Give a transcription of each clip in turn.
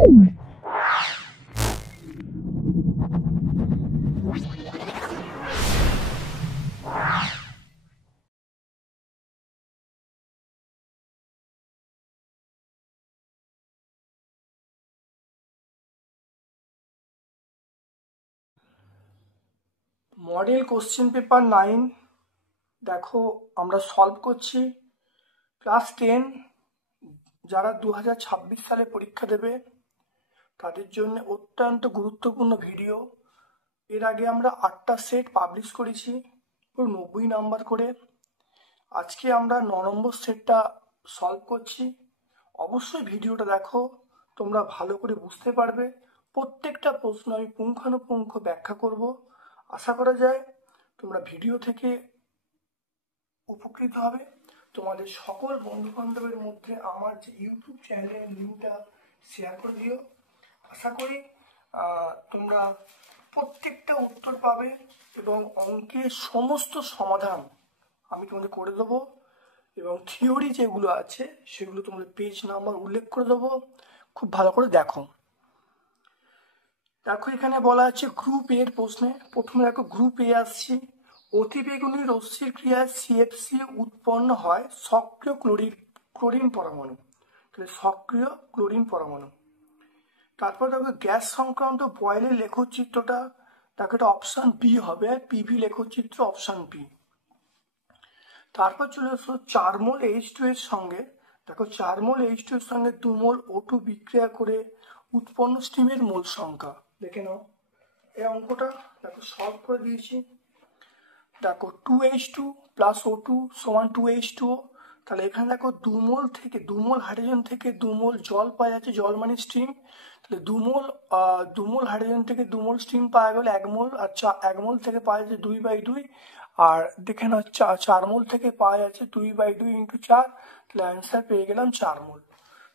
Model question paper 9 দেখো আমরা solve করছি। ক্লাস 10 যারা 2026 সালে পরীক্ষা দেবে তাদের জন্য অত্যন্ত গুরুত্বপূর্ণ ভিডিও। এর আগে আমরা 8টা সেট পাবলিশ করেছি, পুরো 90 নাম্বার করে। আজকে আমরা 9 নম্বর সেটটা সলভ করছি। অবশ্যই ভিডিওটা দেখো, তোমরা ভালো করে বুঝতে পারবে। প্রত্যেকটা প্রশ্ন আমি পুঙ্খানুপুঙ্খ ব্যাখ্যা করব। আশা করা যায় তোমরা ভিডিও থেকে উপকৃত হবে। তোমাদের সকল বন্ধু বান্ধবের মধ্যে আমার যে ইউটিউব চ্যানেলের লিঙ্কটা শেয়ার করে দিও। আশা করি তোমরা প্রত্যেকটা উত্তর পাবে এবং অঙ্কের সমস্ত সমাধান আমি তোমাদের করে দেবো, এবং থিওরি যেগুলো আছে সেগুলো তোমাদের পেজ নাম্বার উল্লেখ করে দেবো। খুব ভালো করে দেখো। এখানে বলা আছে গ্রুপ এর প্রশ্নে। প্রথমে দেখো গ্রুপ এ আসছি। অতিবেগুনি রশ্মির ক্রিয়ায় সিএফসি উৎপন্ন হয় সক্রিয় ক্লোরিন পরমাণু। তাহলে সক্রিয় ক্লোরিন পরমাণু। তারপর দেখো গ্যাস সংক্রান্ত বয়েলের লেখচিত্রটা, দেখো এটা অপশন বি হবে, পিভি লেখচিত্র অপশন বি। তারপর চলে আসো 4 মোল H2 এর সঙ্গে, দেখো 4 মোল H2 এর সঙ্গে 2 মোল O2 বিক্রিয়া করে উৎপন্ন স্টিমের মোল সংখ্যা দেখে নাও। এই অঙ্কটা দেখো সলভ করে দিয়েছি। দেখো 2H2 প্লাস O2 সমান 2H2O। তাহলে এখানে দেখো 2 মোল হাইড্রোজেন থেকে 2 মোল জল পাওয়া যাচ্ছে, জল মানে স্টিম। তাহলে 2 মোল হাইড্রোজেন থেকে 2 মোল স্টিম পাওয়া গেলে 1 মোল, আর 1 মোল থেকে পাওয়া যাচ্ছে 2/2। আর দেখে নাও 4 মোল থেকে পাওয়া যাচ্ছে 2/2 ইন্টু 4। তাহলে অ্যান্সার পেয়ে গেলাম 4 মোল।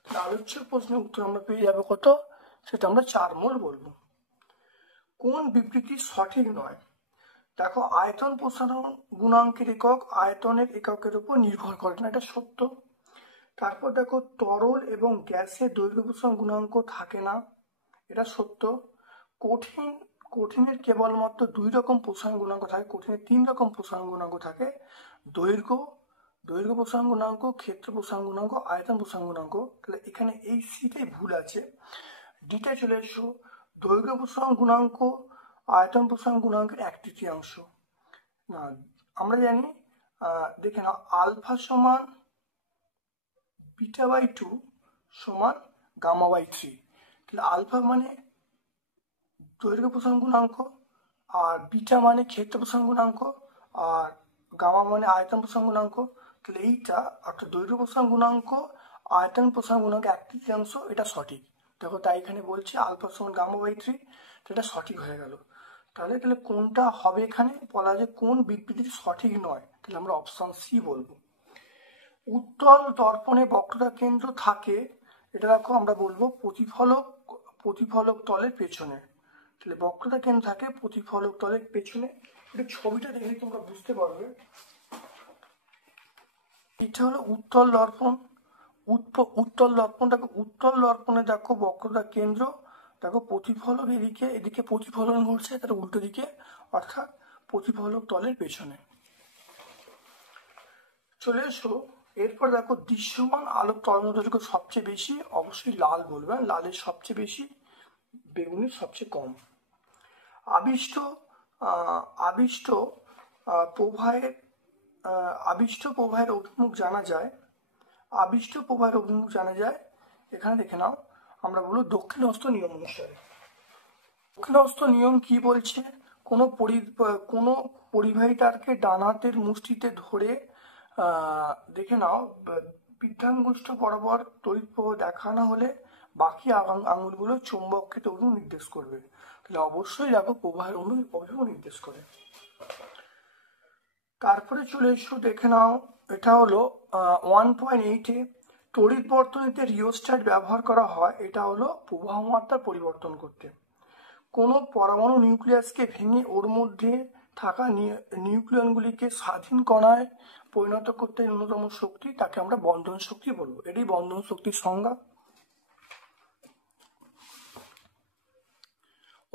তাহলে আলোচ্য প্রশ্নের উত্তর আমরা পেয়ে যাবো কত, সেটা আমরা 4 মোল বলবো। কোন বিবৃতি সঠিক নয়? দেখো আয়তন প্রসারণ গুণাঙ্কের একক আয়তনের এককের উপর নির্ভর করে না, এটা সত্য। তারপর দেখো তরল এবং গ্যাসের দৈর্ঘ্য প্রসারণ গুণাঙ্ক থাকে না, এটা সত্য। কঠিনের কেবলমাত্র 2 রকম প্রসারণ গুণাঙ্ক থাকে, কঠিনের 3 রকম প্রসারণ গুণাঙ্ক থাকে। দৈর্ঘ্য প্রসারণ গুণাঙ্ক, ক্ষেত্র প্রসারণ গুণাঙ্ক, আয়তন প্রসারণ গুণাঙ্ক। তাহলে এখানে এই সিটাই ভুল আছে। ডিটা চলে এসো, দৈর্ঘ্য প্রসারণ গুণাঙ্ক আয়তন প্রসারণ গুণাঙ্কের 1/3। না, আমরা জানি, দেখে নাও আলফা সমান β/2 সমান γ/3। তাহলে আলফা মানে দৈর্ঘ্য প্রসারণ গুণাঙ্ক, আর বিটা মানে ক্ষেত্র প্রসারণ গুণাঙ্ক, আর গামা মানে আয়তন প্রসারণ গুণাঙ্ক। তাহলে এইটা অর্থাৎ দৈর্ঘ্য প্রসারণ গুণাঙ্ক আয়তন প্রসারণ গুণাঙ্ক 1/3, এটা সঠিক। দেখো তাই এখানে বলছে আলফা সমান γ/3, এটা সঠিক হয়ে গেল। তাহলে কোনটা হবে? এখানে বলা যায় কোন বিবৃতি সঠিক নয়, তাহলে আমরা অপশন সি বলবো। উত্তল দর্পণে বক্রতা কেন্দ্র থাকে, এটা দেখো আমরা বলবো প্রতিফলক তলের পেছনে। তাহলে বক্রতা কেন্দ্র থাকে প্রতিফলক তলের পেছনে। এটা ছবিটা দেখলে তোমরা বুঝতে পারবে। এটা হলো উত্তল দর্পণ। উত্তল দর্পণটাকে উত্তল দর্পণে দেখো বক্রতা কেন্দ্র, দেখো প্রতিফলক এদিকে প্রতিফলন ঘটছে, তার উল্টো দিকে, অর্থাৎ প্রতিফলক তলের পেছনে। চলে এসো এরপর দেখো দৃশ্যমান আলোক তরঙ্গ দৈর্ঘ্য সবচেয়ে বেশি, অবশ্যই লাল বলবে, লালের সবচেয়ে বেশি, বেগুনির সবচেয়ে কম। আবিষ্ট প্রবাহের অভিমুখ জানা যায়। এখানে দেখে নাও, আমরা বলবো দক্ষিণহস্ত নিয়ম অনুসারে। দক্ষিণহস্ত নিয়ম কি বলছে? কোনো পরিবাহী তারকে ডান হাতের মুষ্টিতে ধরে দেখে নাও, বৃদ্ধাঙ্গুষ্ঠ বরাবর তড়িৎ প্রবাহ দেখানো হলে বাকি আঙুলগুলো চুম্বক ক্ষেত্র অভিমুখ নির্দেশ করবে। তাহলে অবশ্যই দেখো প্রবাহের অভিমুখ নির্দেশ করে। তারপরে চলে এসো, দেখে নাও, এটা হলো 1.8-এ তড়িৎ বর্তনীতে রিওস্ট্যাট ব্যবহার করা হয়, এটা হলো প্রবাহ মাত্রা পরিবর্তন করতে। কোনো পরমাণু নিউক্লিয়াসকে ভেঙে ওর মধ্যে থাকা নিউক্লিয়নগুলিকে স্বাধীন কণায় পরিণত করতে ন্যূনতম শক্তি, তাকে আমরা বন্ধন শক্তি বলবো। এটি বন্ধন শক্তির সংজ্ঞা।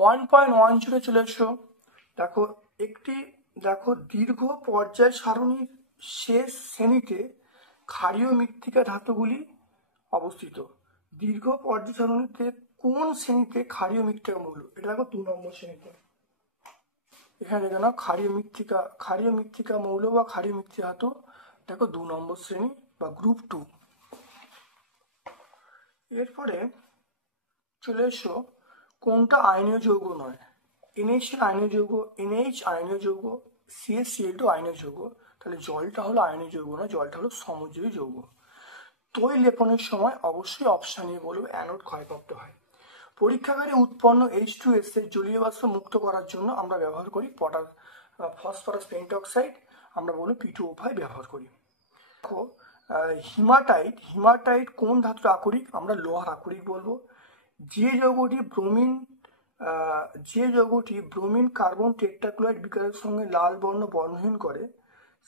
1.10 চলে এসো। দেখো দীর্ঘ পর্যায় সারণীর শেষ শ্রেণীতে ক্ষারীয় মৃত্তিকা ধাতুগুলি অবস্থিত। দীর্ঘ পর্যায় সারণীতে কোন শ্রেণীতে ক্ষারীয় মৃত্তিকা মৌল? এটা দেখো 2 নম্বর শ্রেণীতে। এখানে দেখো না ক্ষারীয় মৃত্তিকা মৌল বা ক্ষারীয় মৃত্তিকা ধাতু, দেখো 2 নম্বর শ্রেণী বা গ্রুপ 2। এরপরে চলে এসো কোনটা আয়নীয় যৌগ নয়? NaCl আয়নীয় যৌগ, NaH আয়নীয় যৌগ, CaCl2 আয়নীয় যৌগ। তাহলে জলটা হলো আয়নীয় যৌগ নয়, জলটা হলো সমযোজী যৌগ। তৈল লেপনের সময় অবশ্যই অপশন নিয়ে বলবো অ্যানোড ক্ষয়প্রাপ্ত হয়। পরীক্ষাগারে উৎপন্ন H2S এর জলীয় বাষ্প মুক্ত করার জন্য আমরা ব্যবহার করি ফসফরাস পেন্টঅক্সাইড, আমরা বলি P2O5 ব্যবহার করি। দেখো হিমাটাইট কোন ধাতুর আকরিক? আমরা লোহার আকরিক বলবো। যে যৌগটি ব্রোমিন কার্বন টেট্রাক্লোরাইড বিকারের সঙ্গে লাল বর্ণ বর্ণহীন করে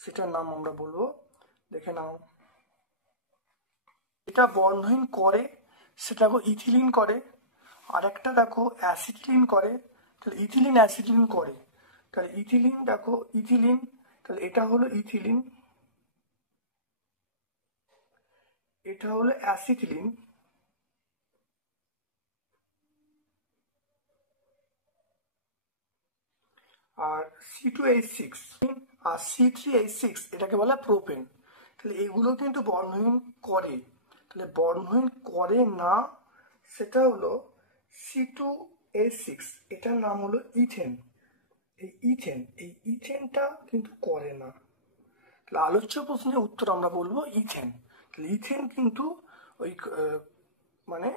সেটার নাম আমরা বলবো, দেখে নাও, এটা বর্ণহীন করে সেটা দেখো ইথিলিন করে, আর একটা দেখো অ্যাসিটিলিন করে। তাহলে ইথিলিন অ্যাসিটিলিন করে, তাহলে ইথিলিন দেখো ইথিলিন, তাহলে এটা হলো ইথিলিন, এটা হলো অ্যাসিটিলিন। আর C2H6 আর C3H6 এটাকে বলা প্রোপেন। তাহলে এগুলো কিন্তু বর্ণহীন করে, তাহলে বর্ণহীন করে না সেটা হলো C2H6, এটার নাম হলো ইথেন। এই ইথেনটা কিন্তু করে না। তাহলে আলোচ্য প্রশ্নের উত্তর আমরা বলবো ইথেন। তাহলে ইথেন কিন্তু ওই মানে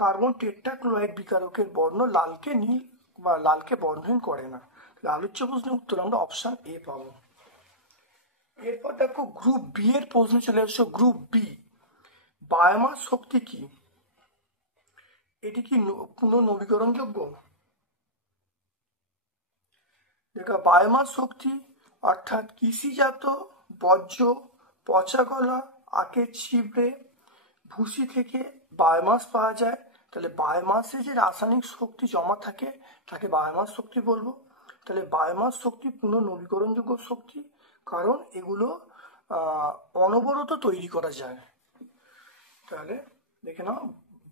কার্বন টেট্রাক্লোরাইড বিকারকের বর্ণ লালকে নীল বা লালকে বর্ণহীন করে না। তাহলে আলোচ্য প্রশ্নের উত্তর আমরা অপশন এ পাবো। এরপর দেখো গ্রুপ বি এর প্রশ্ন চলে এসো। গ্রুপ বি, বায়োমাস শক্তি কি? এটি কি পুনর্নবীকরণযোগ্য? দেখো বায়োমাস শক্তি অর্থাৎ কৃষিজাত বর্জ্য, পচা গলা, আখের ছিবড়ে, ভুসি থেকে বায়োমাস পাওয়া যায়। তাহলে বায়োমাসে যে রাসায়নিক শক্তি জমা থাকে তাকে বায়োমাস শক্তি বলবো। তাহলে বায়োমাস শক্তি পুনর্নবীকরণযোগ্য শক্তি, কারণ এগুলো অনবরত তৈরি করা যায়। তাহলে দেখে নাও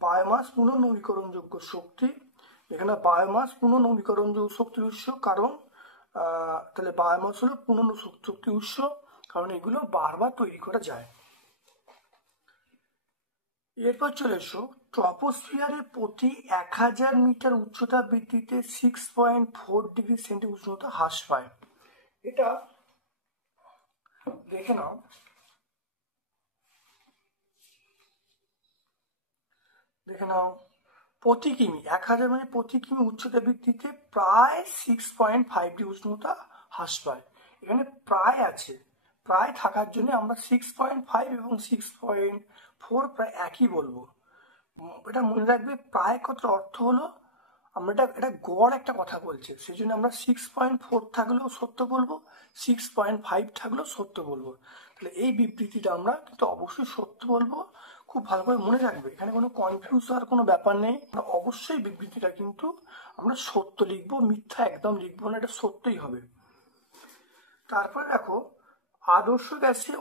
বায়োমাস পুনর্নবীকরণযোগ্য শক্তি, এখানে বায়োমাস পুনর্নবীকরণযোগ্য শক্তির উৎস, কারণ তাহলে বায়োমাস হলো পুনর্শক্তির উৎস, কারণ এগুলো বারবার তৈরি করা যায়। এরপর চলে এসো ট্রপোস্ফিয়ারে প্রতি 1000 মিটার উচ্চতা বৃদ্ধিতে 6.4 ডিগ্রি সেন্টি উষ্ণতা হ্রাস পায়। এটা দেখে নাও, প্রতি কিমি 1000 মানে প্রতি কিমি উচ্চতা বৃদ্ধিতে প্রায় 6.5 ডিগ্রি উষ্ণতা হ্রাস পায়। এখানে প্রায় আছে, প্রায় থাকার জন্য আমরা 6.5 এবং 6.4 প্রায় একই বলবো। এটা মনে রাখবে, প্রায় কথার অর্থ হলো আমরা এটা গড় একটা কথা বলছে, সেই জন্য আমরা 6.4 থাকলেও সত্য বলবো, 6.5 থাকলেও সত্য বলবো। তাহলে এই বিবৃতিটা আমরা কিন্তু অবশ্যই সত্য বলবো, খুব ভালো করে মনে রাখবে, এখানে কোনো কনফিউজ হওয়ার কোনো ব্যাপার নেই। আমরা অবশ্যই বিবৃতিটা কিন্তু আমরা সত্য লিখবো, মিথ্যা একদম লিখবো না, এটা সত্যই হবে। তারপরে দেখো আদর্শ গ্যাসে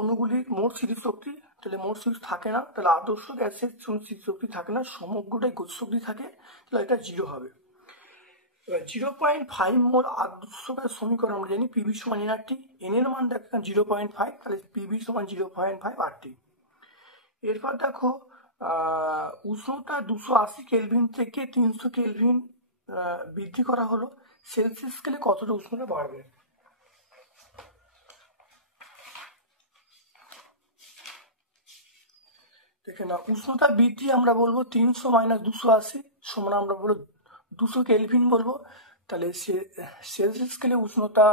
অণুগুলির মোট স্থিতিশক্তি, তাহলে মোট স্থিতি থাকে না, তাহলে আদর্শ গ্যাসের স্থিতিশক্তি থাকে না, সমগ্রটাই গতিশক্তি থাকে, তাহলে এটা 0 হবে। এবার 0.5 মোল আদর্শ গ্যাস সমীকরণ আমরা জানি পিভি সমান এনআরটি, এন এর মান দেখো 0.5, তাহলে পিভি সমান 0.5 আরটি। এরপর দেখো উষ্ণতা 280 কেলভিন থেকে 300 কেলভিন বৃদ্ধি করা হলো, সেলসিয়াস স্কেলে কতটা উষ্ণতা বাড়বে? দেখে না, উষ্ণতা বৃদ্ধি আমরা বলবো 300 - 280 সমান আমরা বলবো 200 কেলভিন বলবো। তাহলে সেলসিয়াস স্কেলে উষ্ণতা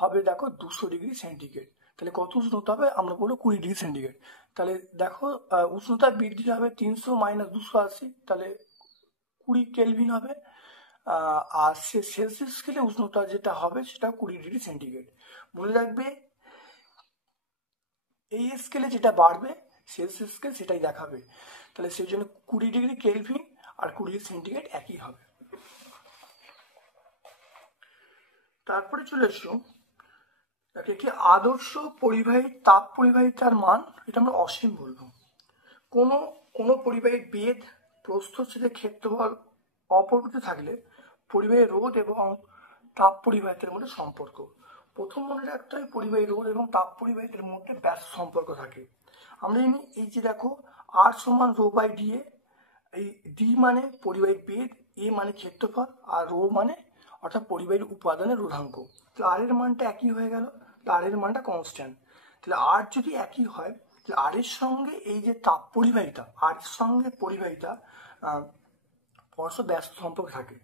হবে দেখো 200 ডিগ্রি সেন্টিগ্রেড। তাহলে কত উষ্ণতা হবে? আমরা বলবো 20 ডিগ্রি সেন্টিগ্রেড। তাহলে দেখো উষ্ণতা বৃদ্ধি হবে 300 - 280, তাহলে 20 কেলভিন হবে। আর সেলসিয়াস স্কেলে উষ্ণতা যেটা হবে সেটা 20 ডিগ্রি সেন্টিগ্রেড। মনে রাখবে এই স্কেলে যেটা বাড়বে সেলসিয়াস স্কেল সেটাই দেখাবে। তাহলে সেই জন্য 20 ডিগ্রি কেলভিন আর 20 সেন্টিগ্রেড একই হবে। তারপরে চলে এসো একটি আদর্শ পরিবাহী তাপ পরিবাহিতার মান, এটা আমরা অসীম বলবো। কোনো কোনো পরিবাহীর বেদ প্রস্থচ্ছেদের ক্ষেত্রফল অপরিবর্তিত থাকলে পরিবাহী রোধ এবং তাপ পরিবাহিতার মধ্যে সম্পর্ক। প্রথম মনে রাখতে হয় পরিবাহী রোধ এবং তাপ পরিবাহিতার মধ্যে ব্যাস সম্পর্ক থাকে। আমরা জানি এই যে দেখো আর সমান রো বাই ডি এ, এই ডি মানে পরিবাহীর বেদ, এ মানে ক্ষেত্রফল, আর রো মানে অর্থাৎ পরিবাহীর উপাদানের রোধাঙ্ক। তাহলে আর এর মানটা একই হয়ে গেল, আর এর মানটা কনস্ট্যান্ট। তাহলে আর যদি একই হয় তাহলে আর এর সঙ্গে এই যে তাপ পরিবাহিতা, আর এর সঙ্গে পরিবাহিতা পরস্পর ব্যস্ত সম্পর্ক থাকে।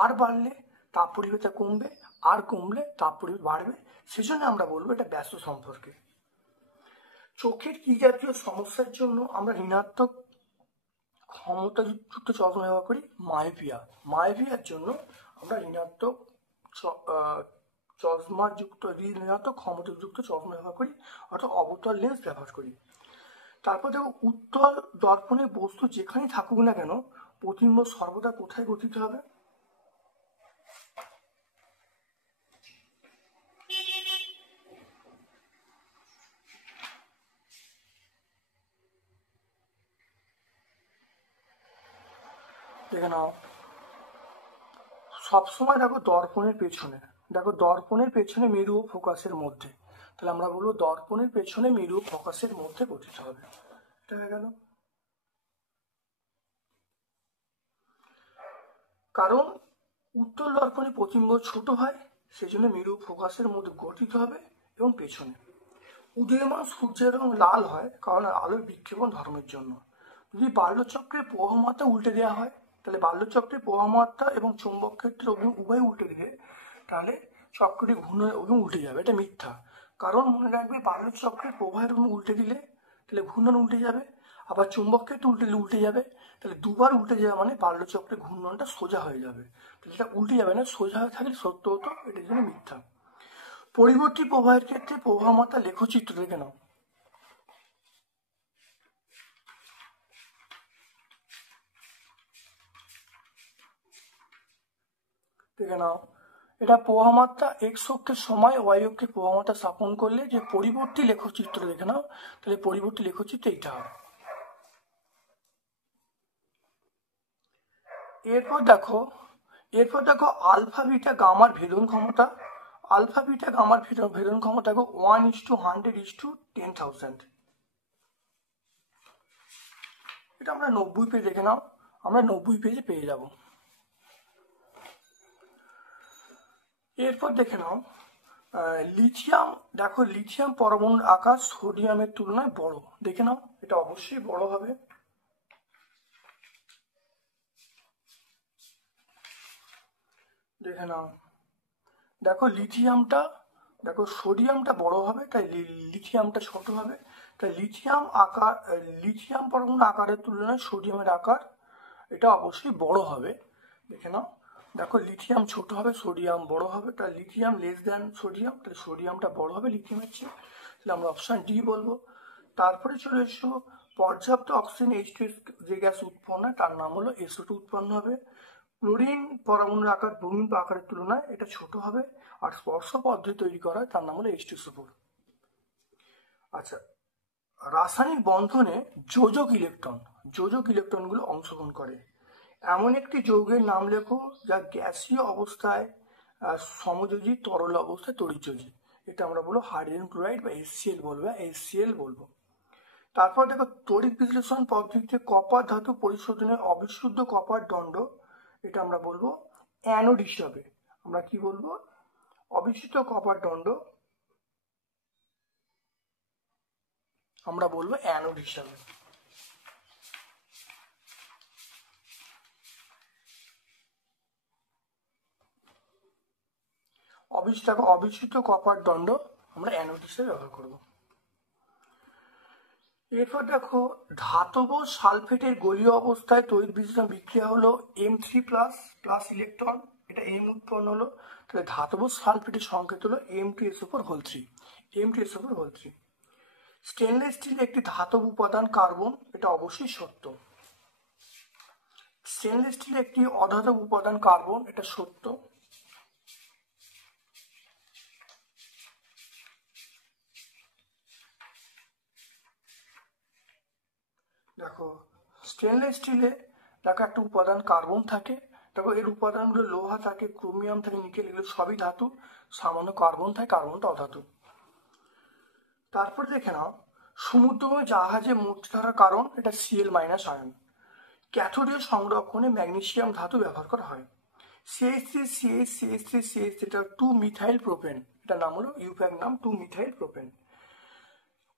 আর বাড়লে তাপ পরিবাহিতা কমবে, আর কমলে তাপ পরিবাহিতা বাড়বে, সেজন্য আমরা বলবো এটা ব্যস্ত সম্পর্কে। চোখের কি জাতীয় সমস্যার জন্য আমরা ঋণাত্মক ক্ষমতাযুক্ত চশমা ব্যবহার করি? মায়োপিয়া। মায়োপিয়ার জন্য আমরা ঋণাত্মক ঋণাত্মক ক্ষমতাযুক্ত চশমা ব্যবহার করি, অর্থাৎ অবতল লেন্স ব্যবহার করি। তারপর দেখো উত্তল দর্পণের বস্তু যেখানেই থাকুক না কেন প্রতিবিম্ব সর্বদা কোথায় গঠিত হবে? দেখে নাও, সবসময় দেখো দর্পণের পেছনে, দেখো দর্পণের পেছনে মেরু ও ফোকাসের মধ্যে, তাহলে আমরা বলবো দর্পণের পেছনে মেরু ও ফোকাসের মধ্যে গঠিত হবে। এটা হয়ে গেল। কারণ উত্তল দর্পণে প্রতিবিম্ব ছোট হয়, সেজন্য মেরু ফোকাসের মধ্যে গঠিত হবে এবং পেছনে। উদীয়মান সূর্যের রং লাল হয় কারণ আলোর বিক্ষেপণ ধর্মের জন্য। যদি বাল্যচক্রের প্রবাহমাত্রা উল্টে দেওয়া হয়, তাহলে বাল্যচক্রের প্রবাহমাত্রা এবং চৌম্বক ক্ষেত্রের উভয় উল্টে দিলে তাহলে চক্রটি ঘূর্ণনের অভিমুখ উল্টে যাবে। এটা মিথ্যা। কারণ মনে রাখবে বাল্যচক্রের প্রবাহের অভিমুখ উল্টে দিলে তাহলে ঘূর্ণন উল্টে যাবে, আবার চুম্বক ক্ষেত্রে উল্টে দিলে উল্টে যাবে। তাহলে দুবার উল্টে যাওয়া মানে বাল্যচক্রের ঘূর্ণনটা সোজা হয়ে যাবে। তাহলে এটা উল্টে যাবে না, সোজা হয়ে থাকলে সত্য হতো, এটার জন্য মিথ্যা। পরিবর্তী প্রবাহের ক্ষেত্রে প্রবাহমাত্রা লেখচিত্র দেখে নাও। দেখে নাও, এটা প্রবাহমাত্রা এক্স অক্ষের সময় ওয়াই অক্ষে প্রবাহমাত্রা স্থাপন করলে যে পরিবর্তী লেখচিত্র দেখে নাও, তাহলে পরিবর্তী লেখচিত্র এইটা হবে। এরপর দেখো আলফা বিটা গামার ভেদন ক্ষমতা। আলফা বিটা গামার ভেদন ক্ষমতা 1:100:10,000। এটা আমরা 90 পেজে দেখে নাও, আমরা 90 পেজে পেয়ে যাব। এরপর দেখে নাও লিথিয়াম। দেখো লিথিয়াম পরমাণুর আকার সোডিয়ামের তুলনায় বড়। দেখে নাও, এটা অবশ্যই বড় হবে। দেখে নাও, দেখো লিথিয়ামটা, দেখো সোডিয়ামটা বড় হবে তাই লিথিয়ামটা ছোট হবে। তাই লিথিয়াম পরমাণু আকারের তুলনায় সোডিয়ামের আকার এটা অবশ্যই বড় হবে। দেখে নাও, দেখো লিথিয়াম ছোট হবে, সোডিয়াম বড় হবে, তাই লিথিয়াম লেস দেন সোডিয়াম, তাহলে সোডিয়ামটা বড় হবে লিথিয়ামের চেয়ে। তাহলে আমরা অপশন ডি বলবো। তারপরে চলে এসো পর্যাপ্ত অক্সিজেন H2 যে গ্যাস উৎপন্ন হয় তার নাম হলো SO2 উৎপন্ন হবে। ক্লোরিন পরমাণুর আকার ব্রোমিন আকারের তুলনায় এটা ছোট হবে, আর স্পর্শ পদ্ধতি তৈরি করা হয় তার নাম হলো H2SO4। আচ্ছা, রাসায়নিক বন্ধনে যোজক ইলেকট্রনগুলো অংশগ্রহণ করে। এমন একটি যৌগের নাম লেখো যা গ্যাসীয় অবস্থায় সমযোজী, তরল অবস্থায় তড়িৎযোজী। এটা আমরা বলবো হাইড্রোজেন ক্লোরাইড বা HCl বলবো। তারপর দেখো তড়িৎ বিশ্লেষণ পদ্ধতিতে কপার ধাতু পরিশোধনের অবিশুদ্ধ কপার দণ্ড, এটা আমরা বলবো অ্যানোড হিসাবে। আমরা কি বলবো? অবিশুদ্ধ কপার দণ্ড আমরা বলবো অ্যানোড হিসাবে। অবিশুদ্ধ কপার দণ্ড আমরা অ্যানোড হিসেবে ব্যবহার করব। এরপর দেখো ধাতব সালফেটের গলীয় অবস্থায় তড়িৎ বিশ্লেষণ বিক্রিয়া হলো M3+ ইলেকট্রন, এটা M উৎপন্ন হলো। তাহলে ধাতব সালফেটের সংকেত হলো M2SO4 3। স্টেনলেস স্টিল একটি ধাতব উপাদান কার্বন, এটা অবশ্যই সত্য। স্টেনলেস স্টিল একটি অধাতব উপাদান কার্বন, এটা সত্য। দেখো স্টেনলেস স্টিলে দেখো একটা উপাদান কার্বন থাকে, দেখো এর উপাদানগুলো লোহা থাকে, ক্রোমিয়াম থাকে, নিকেল, এগুলো সবই ধাতু, সামান্য কার্বন থাকে, কার্বনটা অধাতু। তারপর দেখে নাও সমুদ্রময় জাহাজে মরতে থাকার কারণ, এটা Cl মাইনাস আয়ন। ক্যাথোডীয় সংরক্ষণে ম্যাগনেসিয়াম ধাতু ব্যবহার করা হয়। CH3CH এটা 2 মিথাইল প্রোপেন, এটা নাম হলো ইউপ্যাক নাম 2 মিথাইল প্রোপেন।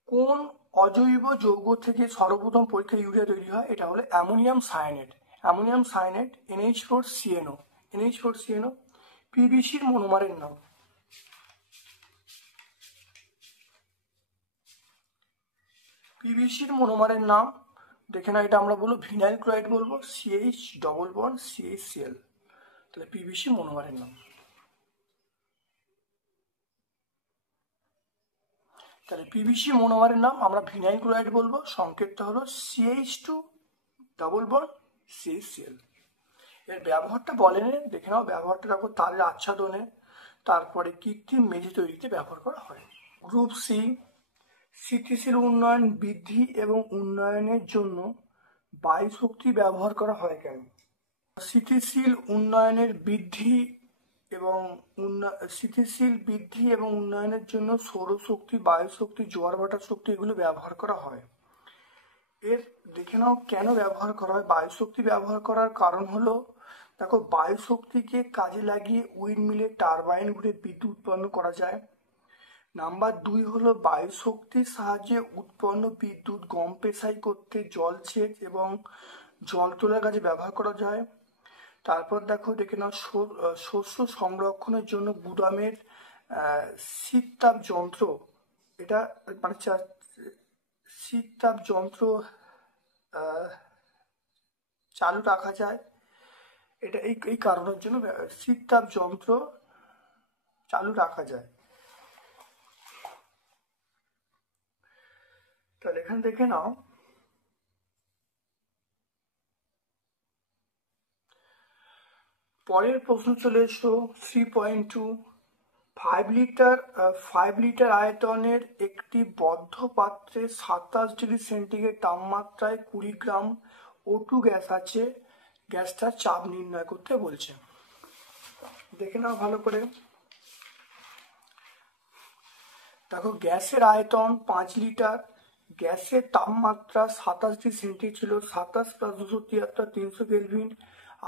কোন অজৈব যৌগ থেকে সর্বপ্রথম পরীক্ষা ইউরিয়া তৈরি হয়? এটা হলো ammonium cyanate. Ammonium cyanate NH4CnO। NH4CnO। পিভিসির মনোমারের নাম। পিভিসির মনোমারের নাম দেখে না, এটা আমরা বলবো ভিনাইল ক্লোরাইড বলবো, CH ডবল বন্ড CHCl, তাহলে পিভিসি মনোমারের নাম। তাহলে পিভিসি মনোমারের নাম আমরা ভিনাইল ক্লোরাইড বলবো, সংকেতটা হলো CH2 ডবল বন্ড CHCl। এর ব্যবহারটা বলেন, দেখে নাও ব্যবহারটা, দেখো তারের আচ্ছাদনে, তারপরে কৃত্রিম মেঝে তৈরিতে ব্যবহার করা হয়। গ্রুপ সি, স্থিতিশীল উন্নয়ন বৃদ্ধি এবং উন্নয়নের জন্য বায়ু শক্তি ব্যবহার করা হয় কেন? স্থিতিশীল উন্নয়নের বৃদ্ধি এবং স্থিতিশীল বৃদ্ধি এবং উন্নয়নের জন্য সৌরশক্তি, বায়ু শক্তি, জোয়ার ভাটার শক্তি এগুলো ব্যবহার করা হয়। এর দেখে নাও কেন ব্যবহার করা হয়। বায়ু শক্তি ব্যবহার করার কারণ হলো, দেখো বায়ু শক্তিকে কাজে লাগিয়ে উইন্ড মিলে টারবাইন ঘুরে বিদ্যুৎ উৎপন্ন করা যায়। নাম্বার 2 হলো বায়ু শক্তির সাহায্যে উৎপন্ন বিদ্যুৎ গম পেশাই করতে, জলসেচ এবং জল তোলার কাজে ব্যবহার করা যায়। তারপর দেখে নাও শস্য সংরক্ষণের জন্য গুদামের শীততাপ যন্ত্র, এটা মানে শীততাপ যন্ত্র চালু রাখা যায়। এটা এই কারণের জন্য শীততাপ যন্ত্র চালু রাখা যায়। তাহলে এখানে দেখে নাও পরের প্রশ্ন চলে এসো 3.2। 5 লিটার আয়তনের একটি বদ্ধ পাত্রে 27 ডিগ্রি সেন্টিগ্রেড তাপমাত্রায় 20 গ্রাম O2 গ্যাস আছে, গ্যাসটার চাপ নির্ণয় করতে বলছে। দেখে নাও ভালো করে। দেখো গ্যাসের আয়তন 5 লিটার, গ্যাসের তাপমাত্রা 27 ডিগ্রি সেন্টিগ্রেড ছিল, 27 প্লাস 273 300 কেলভিন।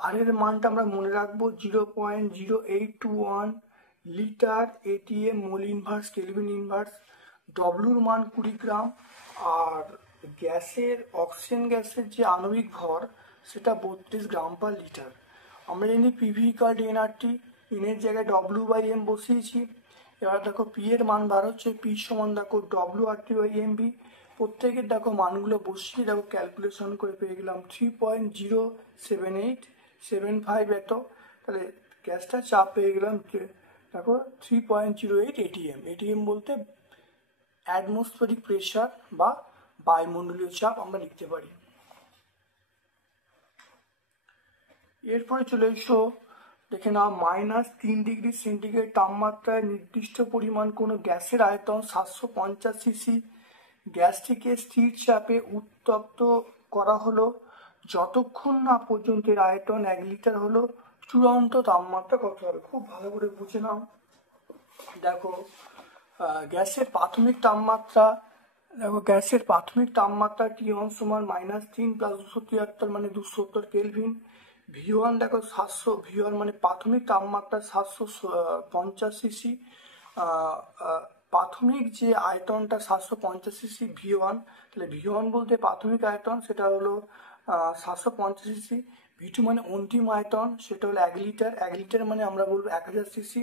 আর এর মানটা আমরা মনে রাখবো 0.0821 litre ATM mole inverse kelvin inverse. ডব্লুর মান 20 গ্রাম। আর অক্সিজেন গ্যাসের যে আণবিক ভর সেটা 32 গ্রাম পার লিটার। আমরা জানি PV = nRT, এর জায়গায় W/m বসিয়েছি। এবার দেখো পি এর মান বার হচ্ছে, পি সমান দেখো WRT/mv। প্রত্যেকের দেখো মানগুলো বসিয়ে দেখো ক্যালকুলেশন করে পেয়ে গেলাম 3.07875 এত। তাহলে গ্যাসটা চাপ পেয়ে গেলাম দেখো 3.08 ATM। ATM বলতে অ্যাটমসফেরিক প্রেশার বা বায়ুমণ্ডলীয় চাপ আমরা লিখতে পারি। এরপরে চলে এসো দেখে নাও -3 ডিগ্রি সেন্টিগ্রেড তাপমাত্রায় নির্দিষ্ট পরিমাণ কোনো গ্যাসের আয়তন 750 সিসি। গ্যাসটিকে স্থির চাপে উত্তপ্ত করা হলো যতক্ষণ না পর্যন্ত এর আয়তন 1 লিটার হলো। চূড়ান্ত তাপমাত্রা কত হবে? খুব ভালো করে বুঝে নাও। দেখো গ্যাসের প্রাথমিক তাপমাত্রা T1 সমান -3 প্লাস 273 মানে 270 কেলভিন। V1 দেখো 700, V1 মানে প্রাথমিক তাপমাত্রা 750 সিসি। প্রাথমিক যে আয়তনটা 750 সিসি V1, তাহলে V1 বলতে প্রাথমিক আয়তন সেটা হলো 750 সিসি। V2 মানে অন্তিম আয়তন, সেটা হলো 1 লিটার। 1 লিটার মানে আমরা বলবো 1000 সিসি।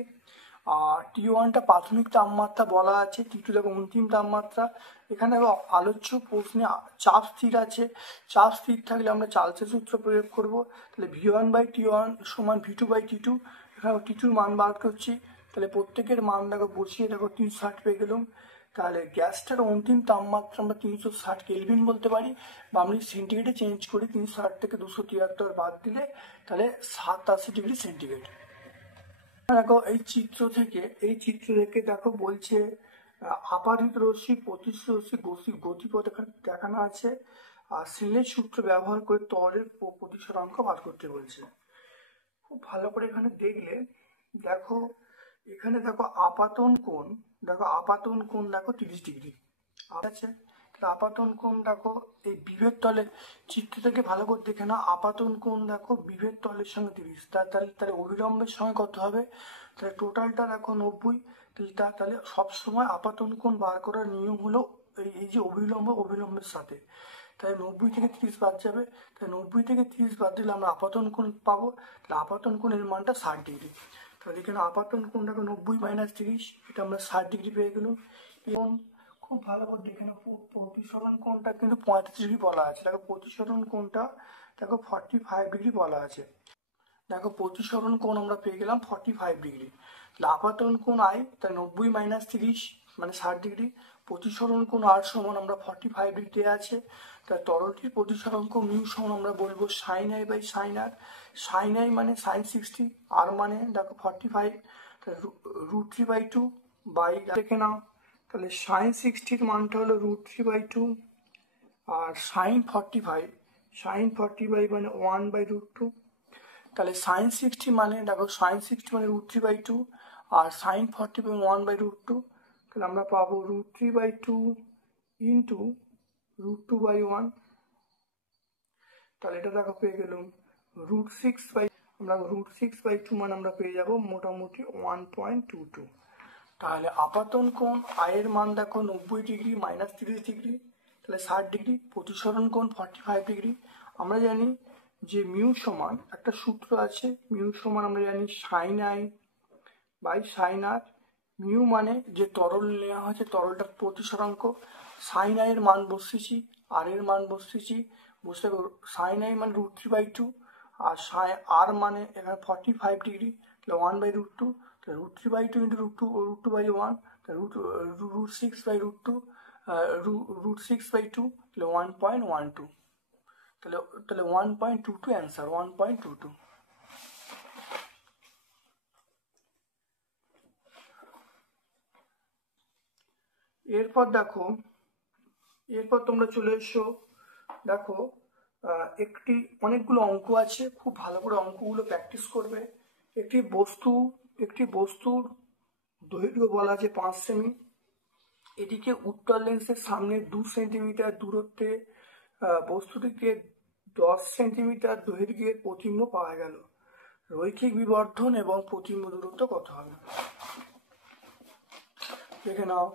আর T1টা প্রাথমিক তাপমাত্রা বলা আছে, T2 দেখো অন্তিম তাপমাত্রা। এখানে দেখো আলোচ্য প্রশ্নে চাপ স্থির আছে, চাপ স্থির থাকলে আমরা চার্লসের সূত্র প্রয়োগ করব। তাহলে V1/T1 সমান V2/T2। এখানে T2র মান বার করছি, তাহলে প্রত্যেকের মান দেখো বসিয়ে দেখো 360 পেয়ে গেলাম। তাহলে গ্যাসটার অন্তিম তাপমাত্রা আমরা 360 কেলভিন বলতে পারি, বা আমি সেন্টিগ্রেডে চেঞ্জ করি 360 থেকে 273 বাদ দিলে তাহলে 87°C। দেখো এই চিত্র থেকে দেখো বলছে আপাতিত রশ্মি, প্রতিসর রশ্মি গতিপথ এখানে দেখানো আছে, আর স্নেলের সূত্র ব্যবহার করে ত্বরের প্রতিসরাঙ্ক বার করতে বলছে। খুব ভালো করে এখানে দেখলে দেখো, এখানে দেখো আপাতন কোণ, দেখো 30°। আছে আপাতন কোণ দেখো এই বিভেদ তলে, চিত্র থেকে ভালো করে দেখে না, আপাতন কোণ দেখো বিভেদ তলের সঙ্গে 30, তাহলে অভিলম্বের সঙ্গে কত হবে, তাহলে টোটালটা দেখো 90। তাহলে সবসময় আপাতন কোণ বার করার নিয়ম হলো এই যে অভিলম্বের সাথে, তাই 90 থেকে 30 বাদ যাবে, তাই 90 থেকে 30 বাদ দিলে আমরা আপাতন কোণ পাবো, তাহলে আপাতন কোণের মানটা 60°। তাহলে এখানে আপাতন কোণ দেখো 90 - 30, এটা আমরা 60° পেয়ে গেলাম। এবং খুব ভালো করে দেখে নাও, প্রতিসরণ কোণটা কিন্তু 35° বলা আছে, দেখো প্রতিসরণ কোণটা দেখো 45° বলা আছে। দেখো প্রতিসরণ কোণ আমরা পেয়ে গেলাম 45°। আপাতন কোণ আই, তাই 90 - 30 মানে 60°। প্রতিসরণ কোণ আর সমান আমরা 45°তে আছে, তাই তরলটির প্রতিসরাঙ্ক মিউ সমান আমরা বলবো sin i by sin r। sin i মানে sin 60, আর মানে দেখো 45, √3/2 বাই, দেখে নাও তাহলে sin 60 মানটা হলো √3/2, আর sin 45 মানে 1/√2। তাহলে sin 60 মানে দেখো sin 60 মানে √3/2, আর sin 45 1/√2। তাহলে আমরা পাবো √3/2 ইন্টু √2/1। তাহলে এটা দেখো পেয়ে গেলাম √6/, আমরা √6/2 মানে আমরা পেয়ে যাব মোটামুটি 1.22। তাহলে আপাতন কোণ আয়ের মান দেখো 90° - 30°, তাহলে 60°। প্রতিসরণ কোণ 45°। আমরা জানি যে মিউ সমান একটা সূত্র আছে, মিউ সমান আমরা জানি sin i by sin r। Mu মানে যে তরল নেওয়া হয়েছে তরলটার প্রতিসরাঙ্ক, sin i এর মান বসেছি, আর এর মান বসেছি, বুঝতে পারো sin i মানে √3/2, আর r মানে এখানে 45°, তাহলে 1/√2, তাহলে √3/2 ইন্টু √2/1, তাহলে √6/√2, √6/2, তাহলে 1.12। তাহলে 1.22 অ্যান্সার, 1.22। এরপর তোমরা চলে এসো, দেখো অনেকগুলো অঙ্ক আছে, খুব ভালো করে অঙ্কগুলো প্র্যাকটিস করবে। একটি বস্তুর দৈর্ঘ্য বলা আছে 5 সেমি, এদিকে উত্তর লেন্সের সামনে 2 সেন্টিমিটার দূরত্বে বস্তুটিকে 10 সেন্টিমিটার দৈর্ঘ্যের প্রতিম্ব পাওয়া গেল, রৈখিক বিবর্ধন এবং প্রতিম্ব দূরত্ব কত হবে? দেখে নাও,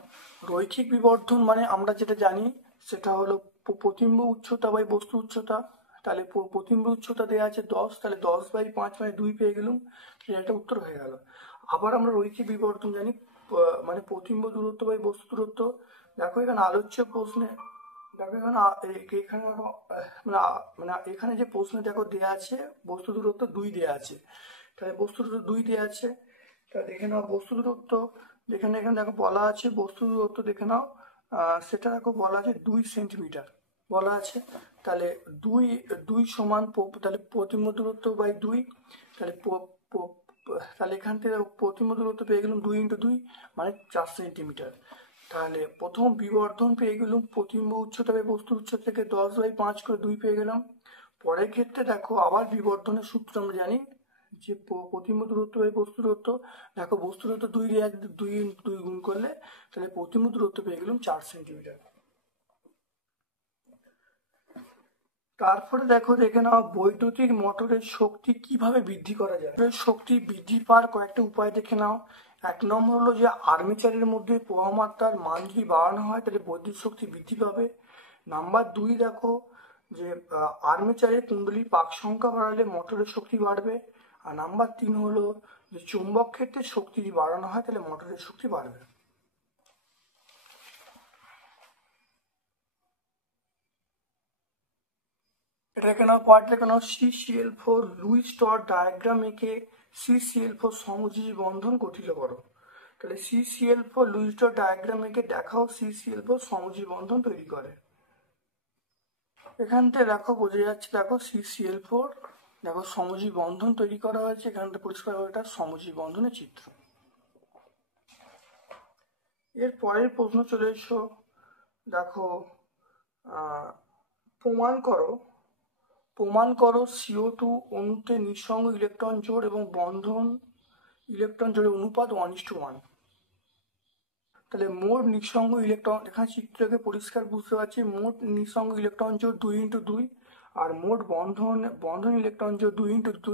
রৈখিক বিবর্ধন মানে আমরা যেটা জানি সেটা হলো প্রতিম্ব উচ্চতা বাই বস্তু উচ্চতা। তাহলে প্রতিম্ব উচ্চতা দেওয়া আছে 10, তাহলে 10/5 মানে 2 পেয়ে গেলাম, এটা উত্তর হয়ে গেল। আবার আমরা রৈখিক বিবর্ধন জানি মানে প্রতিম্ব দূরত্ব বাই বস্তু দূরত্ব। দেখো এখানে আলোচ্য প্রশ্নে, দেখো এখানে মানে এখানে যে প্রশ্নে দেখো দেওয়া আছে বস্তু দূরত্ব 2 দেওয়া আছে, তাহলে বস্তু দূরত্ব 2 দেওয়া আছে, তাহলে দেখে নাও বস্তু দূরত্ব, এখানে দেখো বলা আছে বস্তু দূরত্ব, দেখে নাও সেটা দেখো বলা আছে 2 সেন্টিমিটার বলা আছে, তাহলে 2 সমান, তাহলে প্রতিম্ব দূরত্ব বাই 2, তাহলে এখান থেকে প্রতিম্ব দূরত্ব পেয়ে গেলাম 2 × 2 মানে 4 সেন্টিমিটার। তাহলে প্রথম বিবর্ধন পেয়ে গেলাম প্রতিম্ব উচ্চতা বাই বস্তু উচ্চতা থেকে 10/5 করে 2 পেয়ে গেলাম। পরের ক্ষেত্রে দেখো আবার বিবর্ধনের সূত্র আমরা জানি যে প্রতিম্ব দূরত্ব বাই বস্তু দূরত্ব, দেখো বস্তু দূরত্ব 2 গুণ করলে তাহলে প্রতিম্ব দূরত্ব পেয়ে গেলাম 4 সেন্টিমিটার। তারপরে দেখে নাও বৈদ্যুতিক মোটরের শক্তি কিভাবে বৃদ্ধি করা যায়। শক্তি বৃদ্ধি পাওয়ার কয়েকটা উপায় দেখে নাও। 1 নম্বর হলো যে আর্মেচারের মধ্যে প্রবাহমাত্রার মান যদি বাড়ানো হয় তাহলে বৈদ্যুতিক শক্তি বৃদ্ধি পাবে। নাম্বার 2 দেখো যে আর্মেচারের কুণ্ডলীর পাক সংখ্যা বাড়ালে মোটরের শক্তি বাড়বে। আর নাম্বার 3 হলো যে চুম্বক ক্ষেত্রে শক্তি যদি বাড়ানো হয় তাহলে মোটরের শক্তি বাড়বে। এটাকে নাও পার্টটাকে নাও CCl4 লুইস স্ট্রস ডায়াগ্রাম এঁকে CCl4 সমযোজী বন্ধন গঠিত করো। তাহলে CCl4 লুইস ডট ডায়াগ্রাম এঁকে দেখাও CCl4 সমযোজী বন্ধন তৈরি করে। এখান থেকে দেখো বোঝা যাচ্ছে, দেখো CCl4 দেখো সমযোজী বন্ধন তৈরি করা হয়েছে, এখান থেকে পরিষ্কার হবে এটা সমযোজী বন্ধনের চিত্র। এর পরের প্রশ্ন চলে এসো, দেখো প্রমাণ করো CO2 অণুতে নিঃসঙ্গ ইলেকট্রন জোড় এবং বন্ধন ইলেকট্রন জোড়ের অনুপাত 1:1। তাহলে মোট নিঃসঙ্গ ইলেকট্রন, এখানে চিত্রকে পরিষ্কার বুঝতে পারছি, মোট নিঃসঙ্গ ইলেকট্রন জোড় 2x2 আর মোট বন্ধন ইলেকট্রন জোড় 2x2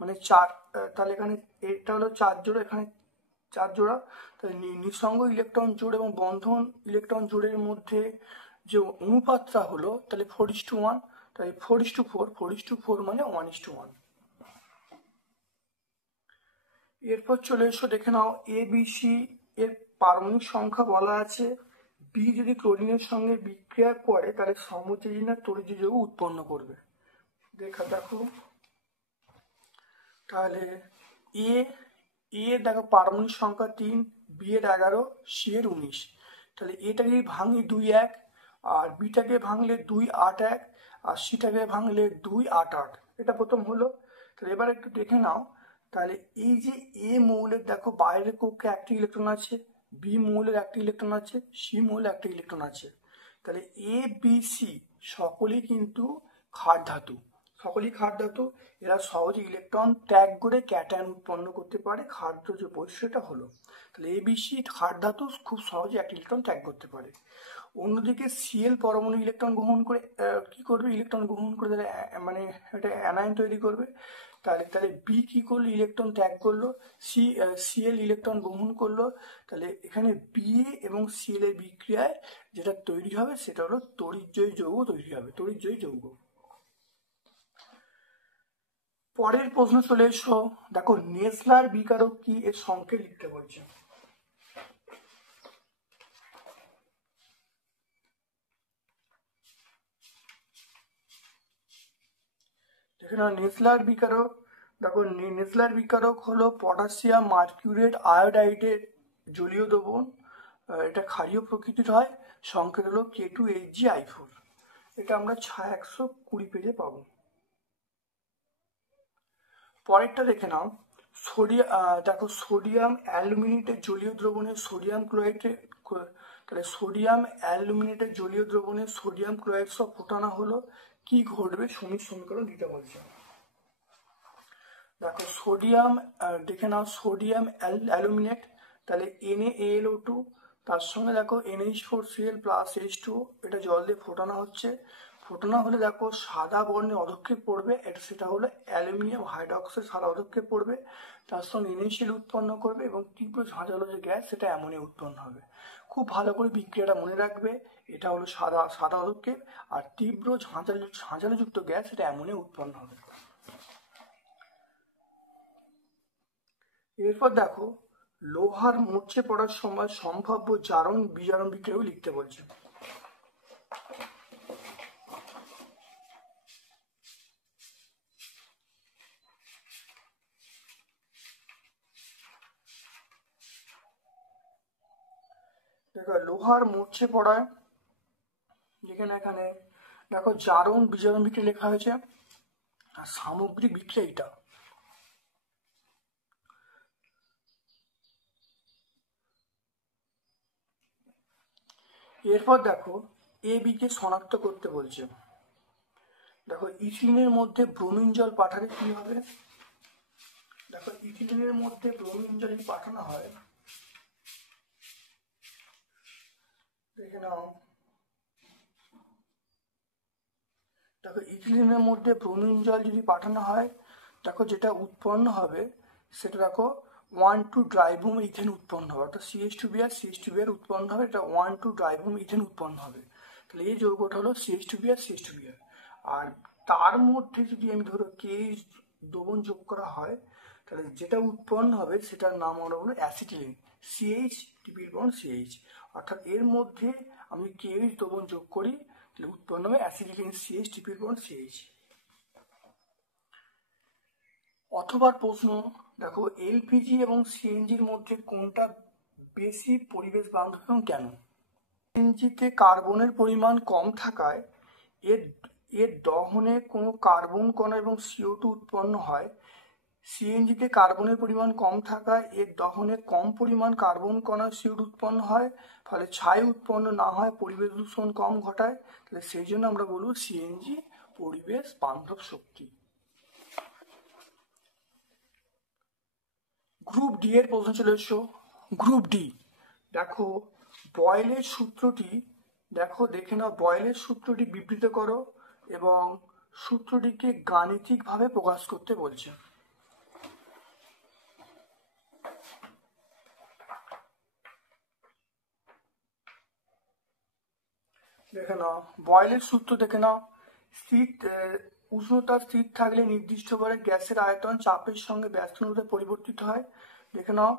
মানে 4। তাহলে এখানে এটা হলো 4 জোড়া, এখানে 4 জোড়া। তাহলে নিঃসঙ্গ ইলেকট্রন জোড় এবং বন্ধন ইলেকট্রন জোড়ের মধ্যে যে অনুপাতটা হলো তাহলে 4:1। তাই 4:4 মানে 1:1। এরপর চলে এসো, দেখে নাও ABC এর পারমাণবিক সংখ্যা বলা আছে। বি যদি ক্লোরিনের সঙ্গে বিক্রিয়া করে তাহলে সমযোজী না তড়িৎ যৌগ উৎপন্ন করবে। দেখো তাহলে এ দেখো পারমাণবিক সংখ্যা 3, বি এর 11, সি এর 19। তাহলে এটাকে ভাঙি 2-1, আর বিটাকে ভাঙলে 2-8-1, আর সিটাকে ভাঙলে 2-8-8। এটা প্রথম হলো। তাহলে এবার একটু দেখে নাও, তাহলে এই যে এ মৌলের দেখো বাইরের কক্ষে একটি ইলেকট্রন আছে, বি মৌলের একটি ইলেকট্রন আছে, সি মৌলের একটি ইলেকট্রন আছে। তাহলে এ বি সি সকলেই কিন্তু ক্ষার ধাতু, এরা সহজে ইলেকট্রন ত্যাগ করে ক্যাটায়ন উৎপন্ন করতে পারে। ক্ষারদ্র যে বৈশিষ্ট্যটা হলো, তাহলে এ বি সি ক্ষার ধাতু খুব সহজে একটি ইলেকট্রন ত্যাগ করতে পারে। অন্যদিকে সিএল পরমাণু ইলেকট্রন গ্রহণ করে কি করবে, ইলেকট্রন গ্রহণ করে তাহলে মানে এটা অ্যানায়ন তৈরি করবে। তাহলে বি কি করলো, ইলেকট্রন ত্যাগ করলো, সিএল ইলেকট্রন গ্রহণ করলো। তাহলে এখানে বি এবং সিএল এর বিক্রিয়ায় যেটা তৈরি হবে সেটা হলো তড়িৎজয়ী যৌগ তৈরি হবে, তড়িৎজয়ী যৌগ। পরের প্রশ্ন চলে এসো, দেখো নেসলার বিকারক কি, এর সংকেত লিখতে বলছে। দেখে নাও নেসলার বিকারক। দেখো নেসলার বিকারক হলো পটাশিয়াম মার্কিউরেট আয়োডাইডের জলীয় দ্রবণ। এটা ক্ষারীয় প্রকৃতির হয়, সংকেত হলো K2HgI4। এটা আমরা 120 পেজে পাবো। পরেরটা দেখে নাও, দেখো সোডিয়াম অ্যালুমিনেটের জলীয় দ্রবণে সোডিয়াম ক্লোরাইডে, তাহলে সোডিয়াম অ্যালুমিনেটের জলীয় দ্রবণে সোডিয়াম ক্লোরাইড সব ফোটানো হলো, কি ঘটবে সমীকরণ দিতে বলছে। দেখো সোডিয়াম, দেখে নাও সোডিয়াম অ্যালুমিনেট, তাহলে NaAlO2, তার সঙ্গে দেখো NH4Cl প্লাস H2O, এটা জল দিয়ে ফোটানো হচ্ছে। ফোটানো হলে দেখো সাদা বর্ণে অধক্ষেপ পড়বে, সেটা হলো অ্যালুমিনিয়াম হাইড্রক্সাইড সাদা অধক্ষেপ পড়বে, তার সঙ্গে NaCl উৎপন্ন করবে এবং তীব্র ঝাঁঝালো যে গ্যাস সেটা অ্যামোনিয়া উৎপন্ন হবে। খুব ভালো করে বিক্রিয়াটা মনে রাখবে, এটা হলো সাদা অধক্ষেপ, আর তীব্র ঝাঁঝালোযুক্ত গ্যাস সেটা অ্যামোনিয়া উৎপন্ন হবে। এরপর দেখো লোহার মরচে পড়ার সময় সম্ভাব্য জারণ বিজারণ বিক্রিয়াও লিখতে বলছে। দেখো লোহার মরচে পড়ায় এখানে দেখো জারণ বিজারণ বিক্রিয়া লেখা হয়েছে, আর সামগ্রিক বিক্রিয়া এটা। এরপর দেখো এ বি কে শনাক্ত করতে বলছে। দেখো ইথিলিনের মধ্যে ব্রোমিন জল পাঠালে কি হবে, দেখো ইথিলিনের মধ্যে ব্রোমিন জল যদি পাঠানো হয়, দেখে নাও, দেখো ইথিলিনের মধ্যে ব্রোমিন জল যদি পাঠানো হয়, দেখো যেটা উৎপন্ন হবে সেটা দেখো 1,2-ড্রাইব্রোম ইথেন উৎপন্ন হবে, অর্থাৎ CH2Br উৎপন্ন হবে, এটা 1,2-ড্রাইব্রোম ইথেন উৎপন্ন হবে। তাহলে এই যৌগটা হলো CH2Br। আর তার মধ্যে যদি আমি ধরো KH দ্রবণ যোগ করা হয়, তাহলে যেটা উৎপন্ন হবে সেটার নাম হলো অ্যাসিটিলিন, CH, অর্থাৎ এর মধ্যে আমি KH দ্রবণ যোগ করি, তাহলে উৎপন্ন হবে অ্যাসিটিলিন CH। অথবা প্রশ্ন, দেখো এলপিজি এবং সিএনজির মধ্যে কোনটা বেশি পরিবেশ বান্ধব এবং কেন? সিএনজিতে কার্বনের পরিমাণ কম থাকায় এর এর দহনে কোনো কার্বন কণা এবং CO2 উৎপন্ন হয়। সিএনজিতে কার্বনের পরিমাণ কম থাকায় এর দহনে কম পরিমাণ কার্বন কণা CO2 উৎপন্ন হয়, ফলে ছাই উৎপন্ন না হয়, পরিবেশ দূষণ কম ঘটায়। তাহলে সেই জন্য আমরা বলবো সিএনজি পরিবেশ বান্ধব শক্তি। গ্রুপ ডি এর প্রশ্ন চলে এসো। গ্রুপ ডি, দেখো বয়েলের সূত্রটি, দেখে নাও বয়েলের সূত্রটি বিবৃত করো এবং সূত্রটিকে গাণিতিকভাবে প্রকাশ করতে বলছে। দেখে নাও বয়েলের সূত্র দেখে নাও। উষ্ণতা স্থির থাকলে নির্দিষ্ট করে গ্যাসের আয়তন চাপের সঙ্গে ব্যস্ত অনুপাতে পরিবর্তিত হয়। দেখে নাও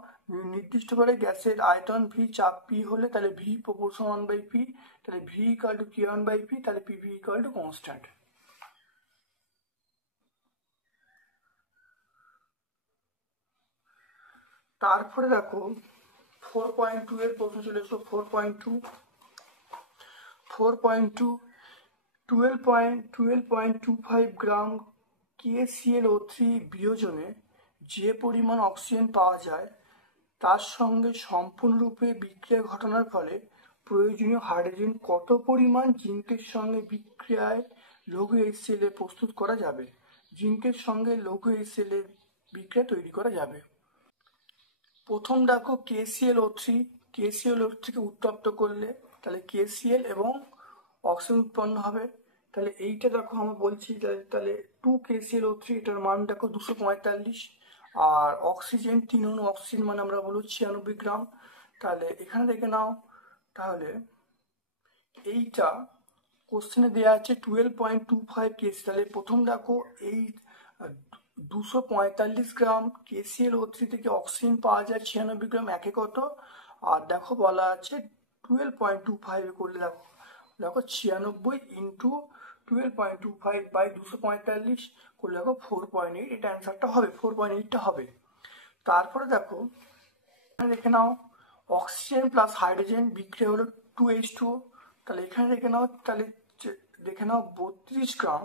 নির্দিষ্ট করে গ্যাসের আয়তন ভি, চাপ পি হলে তাহলে ভি প্রপোর্শন 1/p, তাহলে ভি ইকুয়াল টু k1/p, তাহলে পিভি ইকুয়াল টু কনস্ট্যান্ট। তারপরে দেখো 4.2 এর প্রশ্ন চলে এসো। 4.2 12.25 গ্রাম KClO3 বিয়োজনে যে পরিমাণ অক্সিজেন পাওয়া যায় তার সঙ্গে সম্পূর্ণরূপে বিক্রিয়া ঘটানোর ফলে প্রয়োজনীয় হাইড্রোজেন কত পরিমাণ জিঙ্কের সঙ্গে বিক্রিয়ায় লঘু HCl প্রস্তুত করা যাবে? জিঙ্কের সঙ্গে লঘু HCl বিক্রিয়া তৈরি করা যাবে। প্রথম দেখো KClO3 কে উত্তপ্ত করলে তাহলে KCl এবং অক্সিজেন উৎপন্ন হবে। তাহলে এইটা দেখো আমরা বলছি তাহলে 2 KClO3, এটার মান দেখো 245, আর অক্সিজেন 3 অণু অক্সিজেন মানে আমরা বলবো 96 গ্রাম। তাহলে এখানে দেখে নাও, তাহলে এইটা কোশ্চেনে দেওয়া আছে 12.25 কেসি। তাহলে প্রথম দেখো এই 245 গ্রাম KClO3 থেকে অক্সিজেন পাওয়া যায় 96 গ্রাম, একে কত? আর দেখো বলা আছে 12.25 করলে দেখো 96 ইন্টু 12.25 বাই 245 করলে দেখো 4.8, এটা অ্যান্সারটা হবে, 4.8টা হবে। তারপরে দেখো দেখে নাও অক্সিজেন প্লাস হাইড্রোজেন বিক্রিয়া হলো 2H2O। তাহলে এখানে দেখে নাও, তাহলে দেখে নাও 32 গ্রাম,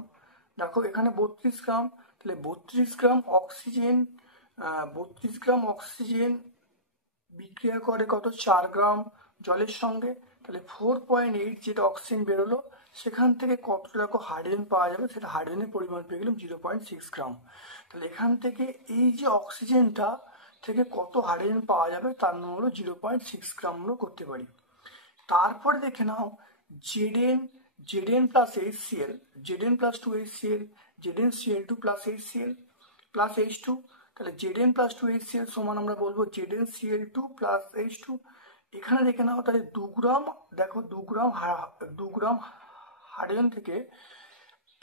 দেখো এখানে 32 গ্রাম, তাহলে 32 গ্রাম অক্সিজেন বিক্রিয়া করে কত? 4 গ্রাম জলের সঙ্গে। তাহলে 4.8 যেটা অক্সিজেন বেরোলো সেখান থেকে কত দেখো হাইড্রোজেন পাওয়া যাবে, সেটা হাইড্রোজেনের পরিমাণ পেয়ে গেলাম 0.6 গ্রাম। তাহলে এখান থেকে এই যে অক্সিজেনটা থেকে কত হাইড্রোজেন পাওয়া যাবে তার মান হলো 0.6 গ্রাম আমরা করতে পারি। তারপরে দেখে নাও Zn plus HCl, Zn plus 2HCl, ZnCl2 plus HCl plus H2। তাহলে Zn প্লাস 2HCl সমান আমরা বলবো ZnCl2 প্লাস H2। এখানে দেখে নাও তাহলে 2 গ্রাম, দেখো 2 গ্রাম হাইড্রোজেন থেকে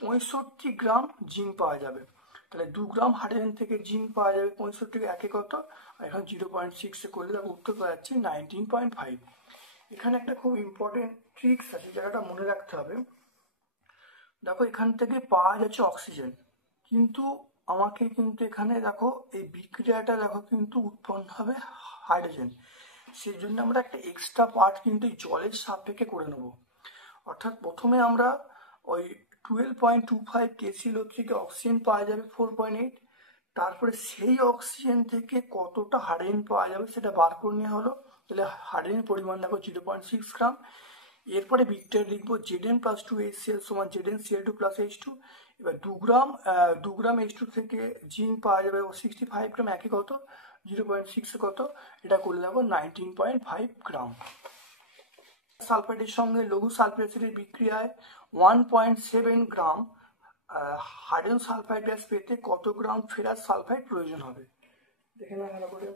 65 গ্রাম জিঙ্ক পাওয়া যাবে। তাহলে 2 গ্রাম হাইড্রোজেন থেকে জিঙ্ক পাওয়া যাবে 65, একে কত? আর এখানে 0.6 করলে দেখো উত্তর পাওয়া যাচ্ছে 19.5। এখানে একটা খুব ইম্পর্টেন্ট ট্রিক্স আছে, জায়গাটা মনে রাখতে হবে। দেখো এখান থেকে পাওয়া যাচ্ছে অক্সিজেন, কিন্তু আমাকে কিন্তু এখানে দেখো এই বিক্রিয়াটা দেখো কিন্তু উৎপন্ন হবে হাইড্রোজেন, সেই জন্য আমরা একটা এক্সট্রা পার্ট কিন্তু জলের সাপেক্ষে করে নেব। অর্থাৎ প্রথমে আমরা ওই 12.25 KClO3 থেকে অক্সিজেন পাওয়া যাবে 4.8, তারপরে সেই অক্সিজেন থেকে কতটা হাইড্রোজেন পাওয়া যাবে সেটা বার করে নেওয়া হলো। তাহলে হাইড্রোজেনের পরিমাণ দেখো 0.6 গ্রাম। এরপরে বিক্রিয়া লিখবো Zn প্লাস 2HCl সমান ZnCl2 প্লাস H2। এবার 2 গ্রাম H2 থেকে জিঙ্ক পাওয়া যাবে 65 গ্রাম, একে কত? 0.6 কত? এটা করলে দেখো 19.5 গ্রাম। সালফাইডের সঙ্গে লঘু সালফার বিক্রিয়ায় 1.7 গ্রাম হাইড্রোজেন সালফাইড গ্যাস পেতে কত গ্রাম ফেরাস সালফাইড প্রয়োজন হবে? দেখে না ভালো করে।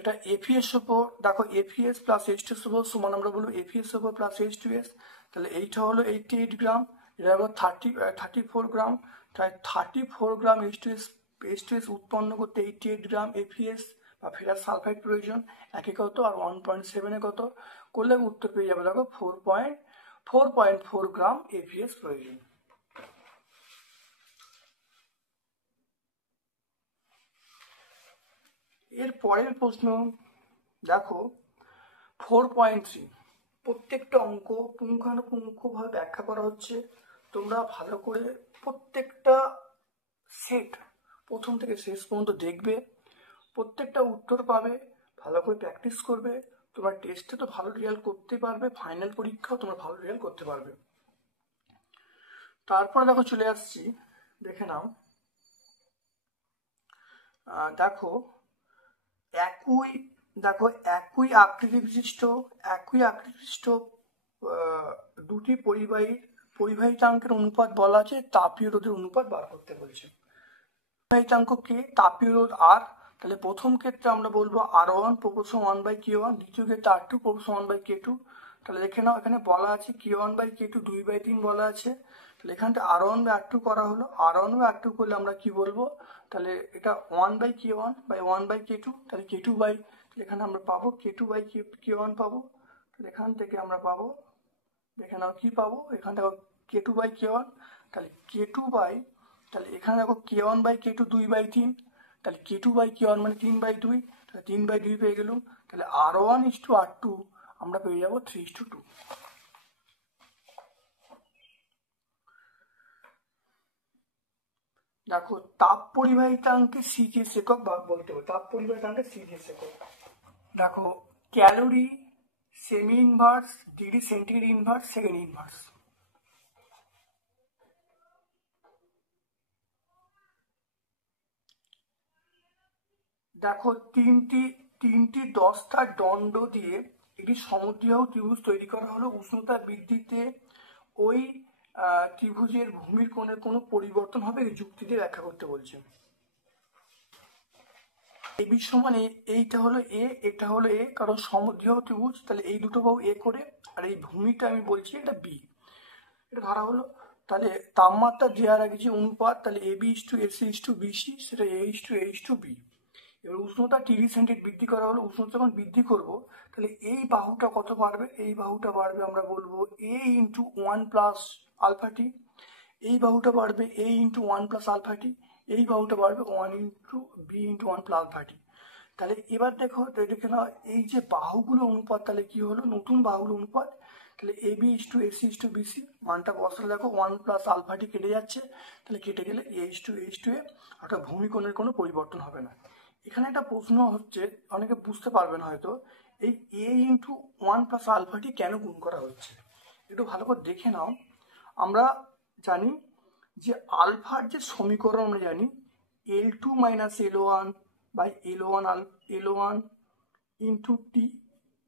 এটা এফিএস উপর দেখো এফিএস প্লাস H2S সমান আমরা বলবো এফিএস উপর প্লাস H2S। তাহলে এইটা হলো 88 গ্রাম, এটা হলো 34 গ্রাম। তাই 34 গ্রাম H2S উৎপন্ন করতে 88 গ্রাম এফিএস বা ফেরাস সালফাইড প্রয়োজন, একে কত? আর 1.7 কত করলে উত্তর পেয়ে যাবে দেখো 4.4 গ্রাম এফিএস প্রয়োজন। এর পরের প্রশ্ন দেখো 4.3 প্রত্যেকটা অঙ্ক পুঙ্খানুপুঙ্খভাবে ব্যাখ্যা করা হচ্ছে। তোমরা ভালো করে প্রত্যেকটা সেট প্রথম থেকে শেষ পর্যন্ত দেখবে, প্রত্যেকটা উত্তর পাবে, ভালো করে প্র্যাকটিস করবে। তোমরা টেস্টে তো ভালো রেজাল্ট করতে পারবে, ফাইনাল পরীক্ষাও তোমরা ভালো রেজাল্ট করতে পারবে। তারপরে দেখো চলে আসছি, দেখে নাও। দেখো একই আকৃতি বিশিষ্ট দুটি পরিবাহিতাঙ্কের অনুপাত বলা আছে, তাপীয় রোধের অনুপাত বার করতে বলছে। পরিবাহিতাঙ্ক কে, তাপীয় রোধ আর। তাহলে প্রথম ক্ষেত্রে আমরা বলবো R1 প্রপোর্শন 1/K1, দ্বিতীয় ক্ষেত্রে R2 প্রপোর্শন 1/K2। তাহলে দেখে নাও, এখানে বলা আছে K1/K2 2/3 বলা আছে। তাহলে এখানটা R1/R2 করা হলো। R1/R2 করলে আমরা কি বলবো, তাহলে এটা 1/K1 বাই 1/K2, তাহলে এখানে আমরা পাবো K2/K1 পাবো। তাহলে এখান থেকে আমরা পাবো, দেখে নাও কি পাবো, এখান থেকে K2/K1, তাহলে তাহলে এখানে দেখো K1/K2 2/3, তাহলে K2/K1 মানে 3/2, তাহলে 3/2 পেয়ে গেলাম। তাহলে R1:R2 আমরা পেয়ে যাবো 3:2। দেখো তাপ পরিবাহিতাঙ্কে সিজিএস একক ভাগ বলতে হবে, তাপ পরিবাহিতাঙ্কে সিজিএস একক। দেখো calorie, semi inverse, degree centigrade inverse, second inverse. দেখো তিনটি দস্তার দণ্ড দিয়ে একটি সমদ্বিবাহু ত্রিভুজ তৈরি করা হলো। উষ্ণতা বৃদ্ধিতে ওই ত্রিভুজের ভূমির কোণের কোনো পরিবর্তন হবে, এই যুক্তি দিয়ে ব্যাখ্যা করতে বলছে। এবি সমান এইটা হলো এ, এটা হলো এ, কারণ সমদ্বিবাহু ত্রিভুজ, তাহলে এই দুটো বাহু এ করে, আর এই ভূমিটা আমি বলছি এটা বি, এটা ধরা হলো। তাহলে তাপমাত্রা দেওয়ার আগে যে অনুপাত, তাহলে AB:AC:BC, সেটা A:A:B। এবার উষ্ণতা 30 সেন্টিগ্রেড বৃদ্ধি করা হলো। উষ্ণতা যখন বৃদ্ধি করব, তাহলে এই বাহুটা কত বাড়বে, এই বাহুটা বাড়বে আমরা বলবো A*1+αT, এই বাহুটা বাড়বে A*1+αT, এই বাহুটা বাড়বে B*1+αT। তাহলে এবার দেখো, দেখে নাও এই যে বাহুগুলো অনুপাত, তাহলে কি হলো, নতুন বাহুগুলো অনুপাত। তাহলে AB:AC:BC মানটা বসালে দেখো 1+αT কেটে যাচ্ছে, তাহলে কেটে গেলে A:A:A, অর্থাৎ ভূমিকোণের কোনো পরিবর্তন হবে না। এখানে একটা প্রশ্ন হচ্ছে, অনেকে বুঝতে পারবেন হয়তো, এই A*1+αT কেন গুণ করা হচ্ছে, একটু ভালো করে দেখে নাও। আমরা জানি যে আলফার যে সমীকরণ আমরা জানি L2 - L1 by L1 into T,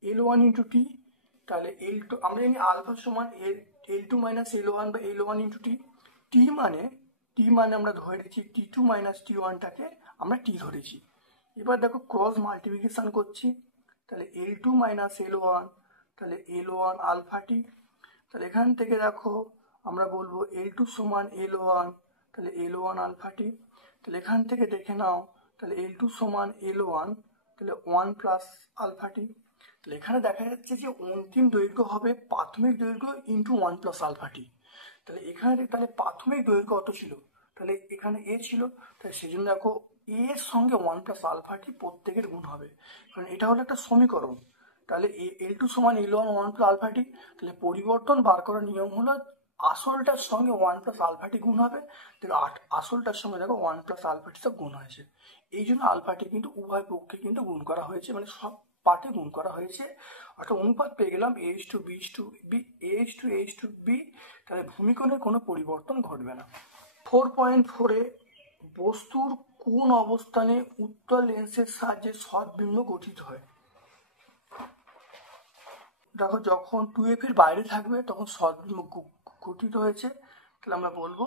L1 into T. তাহলে L2 আমরা জানি আলফা সমান L2 - L1 by L1 into টি। টি মানে আমরা ধরেছি T2 - T1টাকে আমরা টি ধরেছি। এবার দেখো ক্রস মাল্টিপ্লিকেশন করছি, তাহলে L2 - L1, তাহলে L1 আলফা টি। তাহলে এখান থেকে দেখো আমরা বলবো L2 সমান L1, তাহলে L1 আলফা টি। তাহলে এখান থেকে দেখে নাও, তাহলে L2 সমান L1, তাহলে 1+αT। তাহলে এখানে দেখা যাচ্ছে যে অন্তিম দৈর্ঘ্য হবে প্রাথমিক দৈর্ঘ্য ইন্টু 1+αT। তাহলে এখানে তাহলে প্রাথমিক দৈর্ঘ্য কত ছিল, তাহলে এখানে এ ছিল, তাহলে সেই জন্য দেখো এ এর সঙ্গে 1+αT প্রত্যেকের গুণ হবে, কারণ এটা হলো একটা সমীকরণ। তাহলে L2 সমান L1 1+αT। তাহলে পরিবর্তন বার করার নিয়ম হলো আসলটার সঙ্গে 1+αT গুণ হবে। দেখো আসলটার সঙ্গে দেখো 1+αT তো গুণ হয়েছে, এই জন্য আলফাটি কিন্তু উভয় পক্ষে কিন্তু গুণ করা হয়েছে, মানে সব পার্টে গুণ করা হয়েছে, অর্থাৎ অনুপাত পেয়ে গেলাম A:B, তাহলে ভূমিকোণের কোনো পরিবর্তন ঘটবে না। 4.4-এ বস্তুর কোন অবস্থানে উত্তল লেন্সের সাহায্যে শর্টবিম্ব গঠিত হয়। দেখো যখন 2F এর বাইরে থাকবে তখন শর্টবিম্ব গঠিত হয়েছে, তাহলে আমরা বলবো,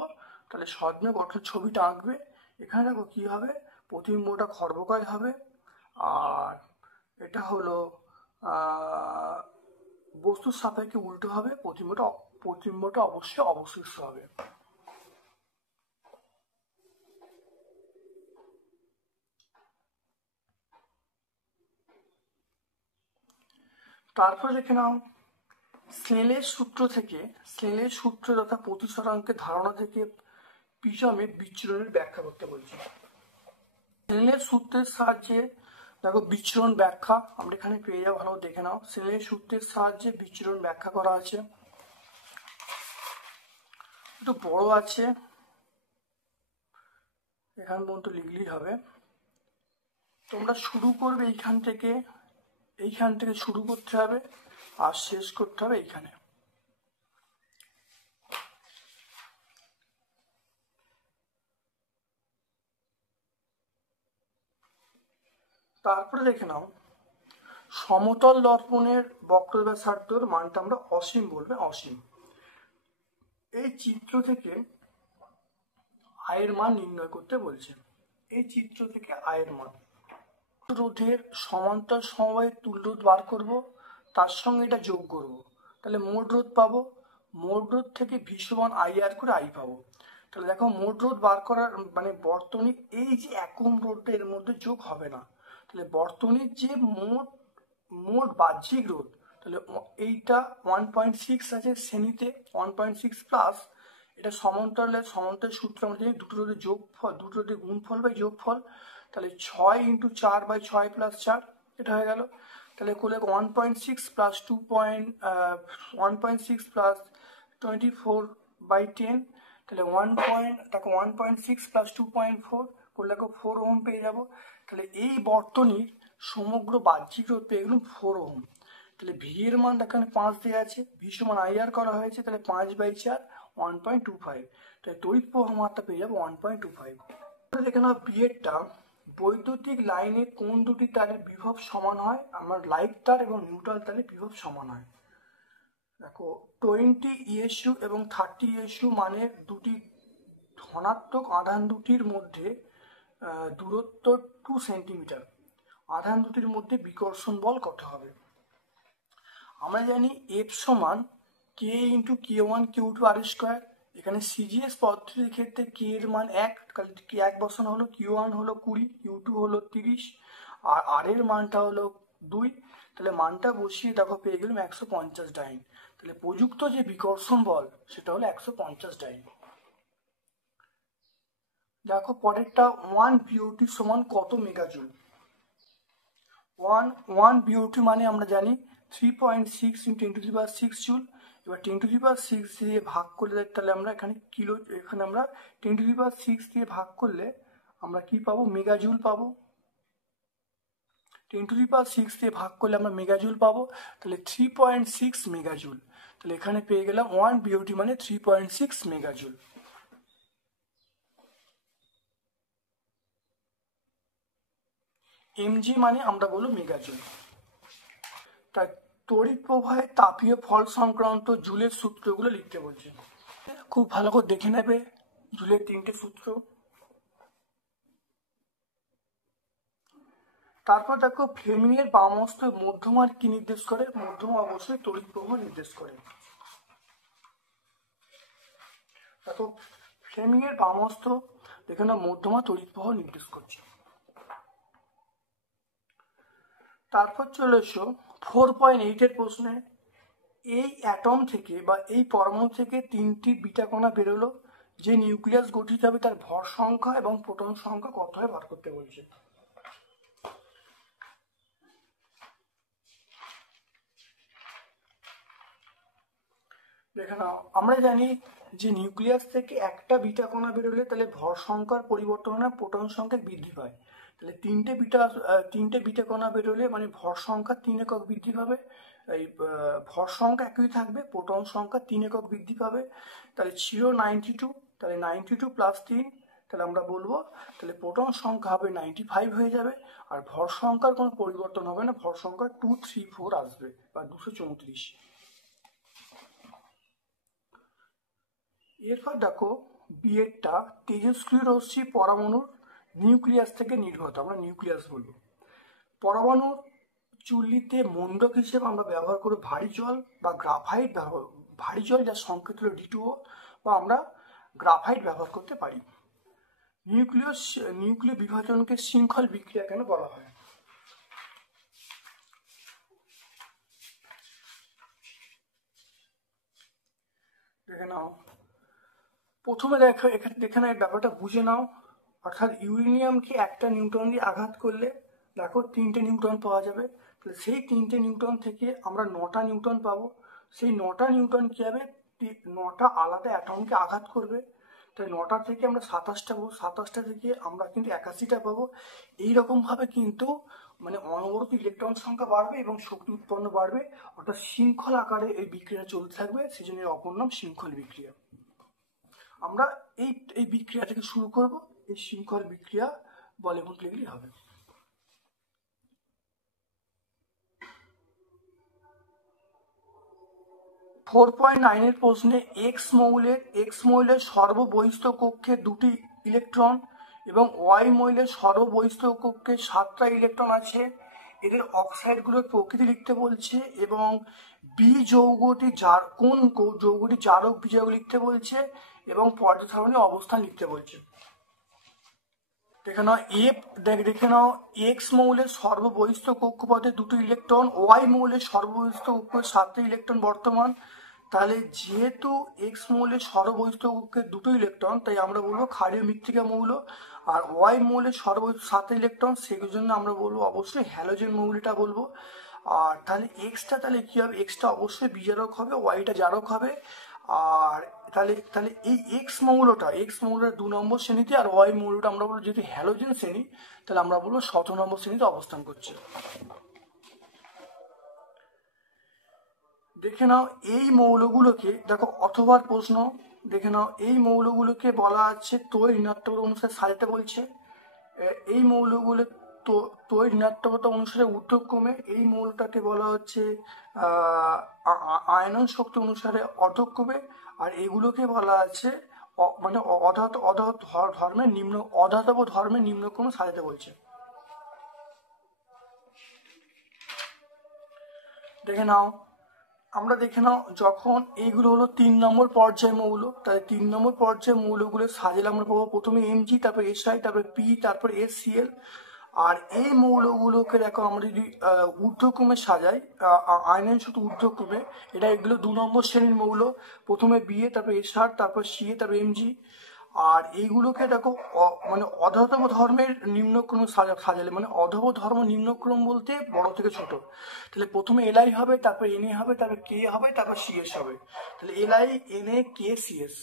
তাহলে শর্টবিম্ব গঠন ছবিটা আঁকবে। এখানে দেখো কি হবে, প্রতিবিম্বটা খর্বকায় হবে, আর এটা হলো বস্তুর সাপেক্ষে উল্টো হবে, প্রতিবিম্বটা অবশ্যই অবশিষ্ট হবে। তারপর দেখে নাও স্নেলের সূত্র তথা প্রতিসরাঙ্কের ধারণা থেকে প্রিজমের বিচ্ছুরণের ব্যাখ্যা করতে বলছি। স্নেলের সূত্রের সাহায্যে দেখো বিচরণ ব্যাখ্যা আমরা এখানে পেয়ে যাবো, ভালো দেখে নাও। সেলের সূত্রের সাহায্যে বিচরণ ব্যাখ্যা করা আছে, একটু বড় আছে, এখান পর্যন্ত লিখলেই হবে। তোমরা শুরু করবে এইখান থেকে শুরু করতে হবে আর শেষ করতে হবে এইখানে। তারপরে দেখে নাও সমতল দর্পণের বক্রব্যাসার্ধর মানটা আমরা অসীম বলবে, অসীম। এই চিত্র থেকে আয়ের মান নির্ণয় করতে বলছে। এই চিত্র থেকে আয়ের মান, রোধের সমান্তর সমবায়ের তুল্য রোধ বার করব, তার সঙ্গে এটা যোগ করব, তাহলে মোট রোধ পাবো। মোট রোধ থেকে ভি সমান আই আর করে আই পাবো। তাহলে দেখো মোট রোধ বার করার মানে বর্তনীর এই যে একম রোধটা এর মধ্যে যোগ হবে না, তাহলে বর্তনীর যে মোট বাহ্যিক রোধ, তাহলে এইটা 1.6 আছে শ্রেণীতে, 1.6 প্লাস এটা সমান্তরালের সূত্র আমরা জানি, দুটো রোধের যোগফল, দুটো রোধের গুণফল বাই যোগফল, তাহলে 6 × 4 / 6 + 4 এটা হয়ে গেল। তাহলে করলে 1.6 প্লাস 1.6 প্লাস 24/10, তাহলে 1.6 প্লাস 2.4 করলে 4 ওহম পেয়ে যাব। তাহলে এই বর্তনীর সমগ্র বাহ্যিক রোধ পেয়ে গেলাম 4 ওহম। তাহলে ভি এর মান এখানে 5 দেওয়া আছে, ভি সমান আই আর করা হয়েছে, তাহলে 5/4 1.25, তাহলে তড়িৎ প্রবাহ মাত্রা পেয়ে যাবো 1.25। দেখে নাও পি এরটা, বৈদ্যুতিক লাইনে কোন দুটি তারের বিভব সমান হয়? আমার লাইট তার এবং নিউট্রাল তারের বিভব সমান হয়। দেখো 20 ইএসইউ এবং 30 ইএসইউ মানের দুটি ধনাত্মক আধান দুটির মধ্যে দূরত্ব 2 সেন্টিমিটার। আধান দুটির মধ্যে বিকর্ষণ বল কত হবে? আমরা জানি এফ সমান কে ইন্টু Q1 Q2 r²। এখানে সিজিএস পদ্ধতির ক্ষেত্রে কে এর মান 1, কে 1 বসানো হলো, Q1 হলো 20, Q2 হলো 30 আর আর এর মানটা হলো 2। তাহলে মানটা বসিয়ে দেখো পেয়ে গেলাম 150 ডাইন। তাহলে প্রযুক্ত যে বিকর্ষণ বল সেটা হলো 150 ডাইন। দেখো পরেরটা 1 বিওটি সমান কত মেগাজুল? 1 বিওটি মানে আমরা জানি 3.6 × 10⁶ জুল। এবার 10⁶ দিয়ে ভাগ করলে তাহলে আমরা এখানে কিলো, এখানে আমরা 10⁶ দিয়ে ভাগ করলে আমরা কি পাবো? মেগাজুল পাবো। 10⁶ দিয়ে ভাগ করলে আমরা মেগাজুল পাবো, তাহলে 3.6 মেগাজুল। তাহলে এখানে পেয়ে গেলাম 1 বিওটি মানে 3.6 মেগাজুল। এমজি মানে আমরা বলবো মেগাজুল। তাই তড়িৎ প্রবাহের তাপীয় ফল সংক্রান্ত জুলের সূত্রগুলো লিখতে বলছে, খুব ভালো করে দেখে নেবে জুলের 3টে সূত্র। তারপর দেখো ফ্লেমিংয়ের বামহস্ত মধ্যমার কি নির্দেশ করে? মধ্যমা অবশ্যই তড়িৎ প্রবাহ নির্দেশ করে। দেখো ফ্লেমিংয়ের বামহস্ত দেখে না মধ্যমা তড়িৎ প্রবাহ নির্দেশ করছে। তারপর চলে এসো 4.8 এর প্রশ্নে, এই অ্যাটম থেকে বা এই পরমাণু থেকে 3টি বিটা কণা বেরোলো, যে নিউক্লিয়াস গঠিত হবে তার ভর সংখ্যা এবং প্রোটন সংখ্যা কত হয় বার করতে বলছে। দেখে নাও আমরা জানি যে নিউক্লিয়াস থেকে একটা বিটা কণা বেরোলে তাহলে ভর সংখ্যার পরিবর্তন হয় না, প্রোটন সংখ্যা বৃদ্ধি পায়। তাহলে তিনটে বিটা কণা বেরোলে মানে ভর সংখ্যা 3 একক বৃদ্ধি পাবে। এই ভর সংখ্যা একই থাকবে, প্রোটন সংখ্যা 3 একক বৃদ্ধি পাবে। তাহলে ছিল 92, তাহলে 92 + 3, তাহলে আমরা বলবো তাহলে প্রোটন সংখ্যা হবে 95 হয়ে যাবে, আর ভর সংখ্যার কোনো পরিবর্তন হবে না, ভর সংখ্যা 234 আসবে বা 234। এরপর দেখো বিয়েরটা, তেজস্ক্রিয় রশ্মি পরমাণুর নিউক্লিয়াস থেকে নির্গত, আমরা নিউক্লিয়াস বলবো। পরমাণুর চুল্লিতে মণ্ডক হিসেবে আমরা ব্যবহার করব ভারী জল বা গ্রাফাইট ভারী জল, যার সংকেত হলো D2O, বা আমরা গ্রাফাইট ব্যবহার করতে পারি। নিউক্লিয় বিভাজনকে শৃঙ্খল বিক্রিয়া কেন বলা হয়? দেখে নাও প্রথমে এখানে ব্যাপারটা বুঝে নাও। অর্থাৎ ইউরেনিয়ামকে একটা নিউট্রন দিয়ে আঘাত করলে দেখো 3টে নিউটন পাওয়া যাবে, তাহলে সেই 3টে নিউটন থেকে আমরা 9টা নিউটন পাবো। সেই 9টা নিউটন কী হবে, 9টা আলাদা অ্যাটমকে আঘাত করবে, তাই 9টা থেকে আমরা 27টা পাবো, 27টা থেকে আমরা কিন্তু 81টা পাবো। এইরকমভাবে কিন্তু মানে অনবরত ইলেকট্রন সংখ্যা বাড়বে এবং শক্তি উৎপন্ন বাড়বে, অর্থাৎ শৃঙ্খল আকারে এই বিক্রিয়া চলতে থাকবে, সেই জন্য এর অপর নাম শৃঙ্খল বিক্রিয়া। আমরা এই এই বিক্রিয়া থেকে শুরু করব, এই শৃঙ্খল বিক্রিয়া বলে লিখলেই হবে। 4.9 প্রশ্নে এক্স মৌলের সর্ববহিস্থ কক্ষে 2টি ইলেকট্রন এবং ওয়াই মৌলের সর্ববহিস্থ কক্ষে 7টা ইলেকট্রন আছে, এদের অক্সাইডগুলোর প্রকৃতি লিখতে বলছে এবং বি যৌগটি কোন যৌগটি জারক বিজয়ক লিখতে বলছে এবং পর্যায় সারণীর অবস্থান লিখতে বলছে। দেখে নাও এক্স মৌলের সর্ববহিস্থ কক্ষপথে 2টি ইলেকট্রন, ওয়াই মৌলের সর্ববহিস্থ কক্ষে 7টি ইলেকট্রন বর্তমান। তাহলে যেহেতু এক্স মৌলের সর্ববহিস্থ কক্ষে 2টো ইলেকট্রন, তাই আমরা বলবো ক্ষারীয় মৃত্তিকা মৌল। আর ওয়াই মৌলের সর্ববহিস্থ 7টা ইলেকট্রন, সেগুলোর জন্য আমরা বলবো অবশ্যই হ্যালোজেন মৌলটা বলবো। আর তাহলে এক্সটা তাহলে কি হবে, এক্সটা অবশ্যই বিজারক হবে, ওয়াইটা জারক হবে। আর তাহলে তাহলে এই এক্স মৌলটা 2 নম্বর শ্রেণীতে, আর ওয়াই মৌলটা আমরা বলবো যেহেতু হ্যালোজেন শ্রেণী, তাহলে আমরা বলবো 17 নম্বর শ্রেণীতে অবস্থান করছে। দেখে নাও এই মৌলগুলোকে, দেখো অথবার প্রশ্ন, দেখে নাও এই মৌলগুলোকে বলা আছে তড়িৎ ঋণাত্মকতা অনুসারে সাজাতে বলছে। এই মৌলগুলো তড়িৎ ঋণাত্মকতা অনুসারে ঊর্ধ্বক্রমে, এই মৌলটাকে বলা হচ্ছে আয়নন শক্তি অনুসারে অধক্রমে, আর এগুলোকে বলা আছে মানে অধাতব ধর্মের নিম্নক্রমে সাজাতে বলছে। দেখে নাও যখন এইগুলো হলো 3 নম্বর পর্যায় মৌল, তাই 3 নম্বর পর্যায় মৌলগুলো সাজালে আমরা পাবো প্রথমে এমজি, তারপর এসআই, তারপর পি, তারপর এসসিএল। আর এই মৌলগুলোকে দেখো আমরা যদি ঊর্ধ্বক্রমে সাজাই, আয়নন শুধু ঊর্ধ্বক্রমে, এগুলো 2 নম্বর শ্রেণীর মৌল, প্রথমে বিএ, তারপর এসআর, তারপর সিএ, তারপর এমজি। আর এইগুলোকে দেখো মানে অধাতব ধর্মের নিম্নক্রম সাজালে, মানে অধব ধর্ম নিম্নক্রম বলতে বড় থেকে ছোট, তাহলে প্রথমে এলআই হবে, তারপর এনএ হবে, তারপর কে হবে, তারপর সিএস হবে, তাহলে এলআই এনএ কে সিএস।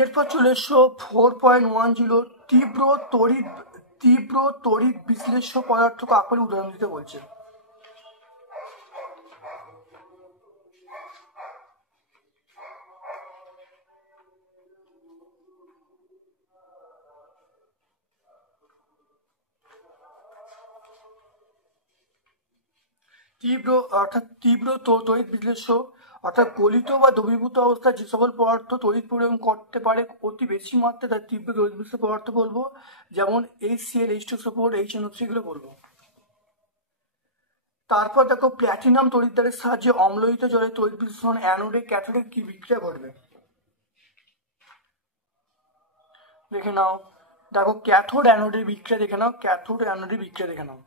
এরপর চলে এসো 4.10 তীব্র তড়িৎ বিশ্লেষ্য পদার্থকে আকারে উদাহরণ দিতে বলছে। তীব্র তড়িৎ বিশ্লেষ্য অর্থাৎ গলিত বা দ্রবীভূত অবস্থায় যে সকল পদার্থ তড়িৎ পরিবহন করতে পারে অতি বেশি মাত্রায়, তার তীব্র তড়িৎ বিশ্লেষ্য পদার্থ বলবো, যেমন HCl, H2SO4, HNO3 এগুলো বলবো। তারপর দেখো প্ল্যাটিনাম তড়িৎদ্বারের সাহায্যে অম্লহিত জলে তড়িৎ বিশ্লেষণ অ্যানোডে ক্যাথোডে কি বিক্রিয়া ঘটবে। দেখে নাও, দেখো ক্যাথোড অ্যানোডের বিক্রিয়া দেখে নাও, ক্যাথোড অ্যানোডের বিক্রিয়া দেখে নাও।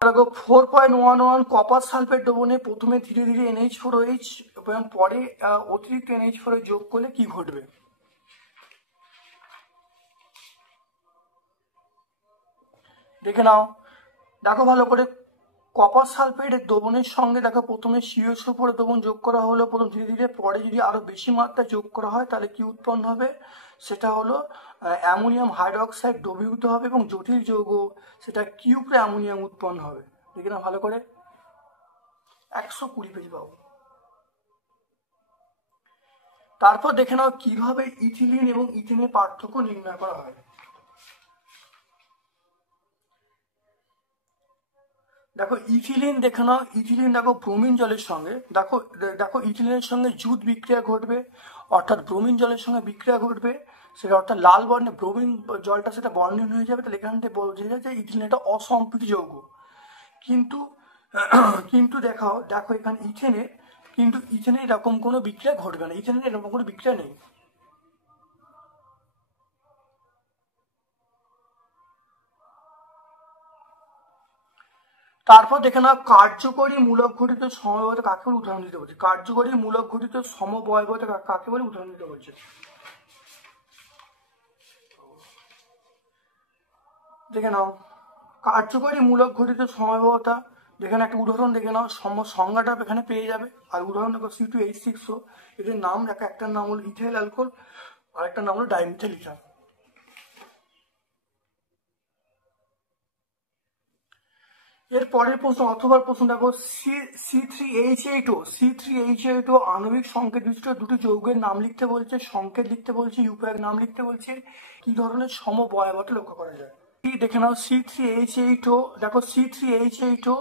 দেখো 4.11 কপার সালফেট দ্রবণে প্রথমে ধীরে ধীরে NH4OH এবং পরে অতিরিক্ত NH4OH যোগ করলে কি ঘটবে। দেখে নাও, দেখো ভালো করে, কপার সালফেটের দ্রবণের সঙ্গে দেখো প্রথমে CH4 দ্রবণ যোগ করা হলো প্রথম ধীরে ধীরে, পরে যদি আরো বেশি মাত্রা যোগ করা হয় তাহলে কি উৎপন্ন হবে, সেটা হলো অ্যামোনিয়াম হাইড্রোক্সাইড দ্রবীভূত হবে এবং জটিল যৌগ সেটা কিউপ্রে অ্যামোনিয়াম উৎপন্ন হবে। দেখে না ভালো করে, 120 পেজ পাবো। তারপর দেখে নাও কিভাবে ইথিলিন এবং ইথেনের পার্থক্য নির্ণয় করা হয়। দেখো ইথিলিন দেখে নাও, ইথিলিন দেখো ব্রোমিন জলের সঙ্গে, দেখো ইথিলিনের সঙ্গে জুট বিক্রিয়া ঘটবে, অর্থাৎ ব্রোমিন জলের সঙ্গে বিক্রিয়া ঘটবে, সেটা অর্থাৎ লাল বর্ণে ব্রোমিন জলটা সেটা বর্ণহীন হয়ে যাবে, তাহলে এখান থেকে বোঝা যায় যে ইথিলিন একটা অসম্পৃক্ত যৌগ। কিন্তু দেখো এখানে ইথেনে এরকম কোনো বিক্রিয়া ঘটবে না, ইথেনের এরকম কোনো বিক্রিয়া নেই। তারপর দেখে নাও কার্যকরী মূলক ঘটিত সমবায়বতা কাকে বলে উদাহরণ দিতে বলছে। কার্যকরী মূলক ঘটিত সমবায়বতা কাকে বলে উদাহরণ দিতে বলছে। দেখে নাও কার্যকরী মূলক ঘটিত সমবায়বতা, দেখে নাও একটা উদাহরণ দেখে নাও, সংজ্ঞাটা এখানে পেয়ে যাবে। আর উদাহরণ দেখো C2H6O, এদের নাম দেখো, একটার নাম হলো ইথাইল অ্যালকোহল আর একটার নাম হলো ডাইমিথাইল ইথার। এর পরের প্রশ্ন অথবা প্রশ্ন দেখো, C3H8O আণবিক সংকেত বিশিষ্ট দুটি যৌগের নাম লিখতে বলছে, সংকেত লিখতে বলছে, ইউপ্যাক নাম লিখতে বলছে, কি ধরনের সমবয়বতা লক্ষ্য করা যায়। দেখে নাও C3H8O, দেখো C3H8O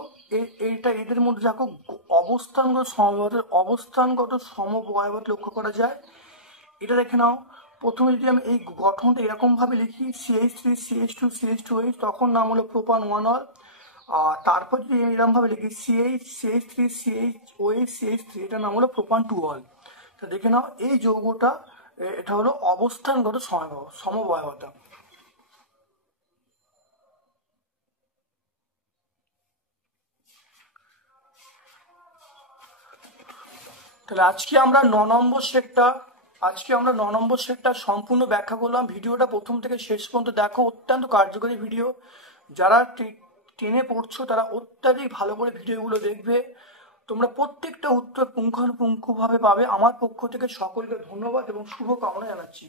এইটা, এদের মধ্যে দেখো অবস্থানগত সমবয়বতা লক্ষ্য করা যায়। এটা দেখে নাও, প্রথমে যদি আমি এই গঠনটা এরকম ভাবে লিখি CH3CH2CH2H, তখন নাম হলো প্রোপান 1 অল। আর তারপর যদি আমি এরকম ভাবে লিখি CH3CH3CH3, এটা নাম হলো প্রোপান 2 অল। তো দেখে নাও এই যৌগটা, এটা হলো অবস্থানগত সমবয়বতা। তাহলে আজকে আমরা 9 নম্বর সেটটা সম্পূর্ণ ব্যাখ্যা করলাম। ভিডিওটা প্রথম থেকে শেষ পর্যন্ত দেখো, অত্যন্ত কার্যকরী ভিডিও। যারা টেনে পড়ছো তারা অত্যাধিক ভালো করে ভিডিওগুলো দেখবে, তোমরা প্রত্যেকটা উত্তর পুঙ্খানুপুঙ্খভাবে পাবে। আমার পক্ষ থেকে সকলকে ধন্যবাদ এবং শুভকামনা জানাচ্ছি।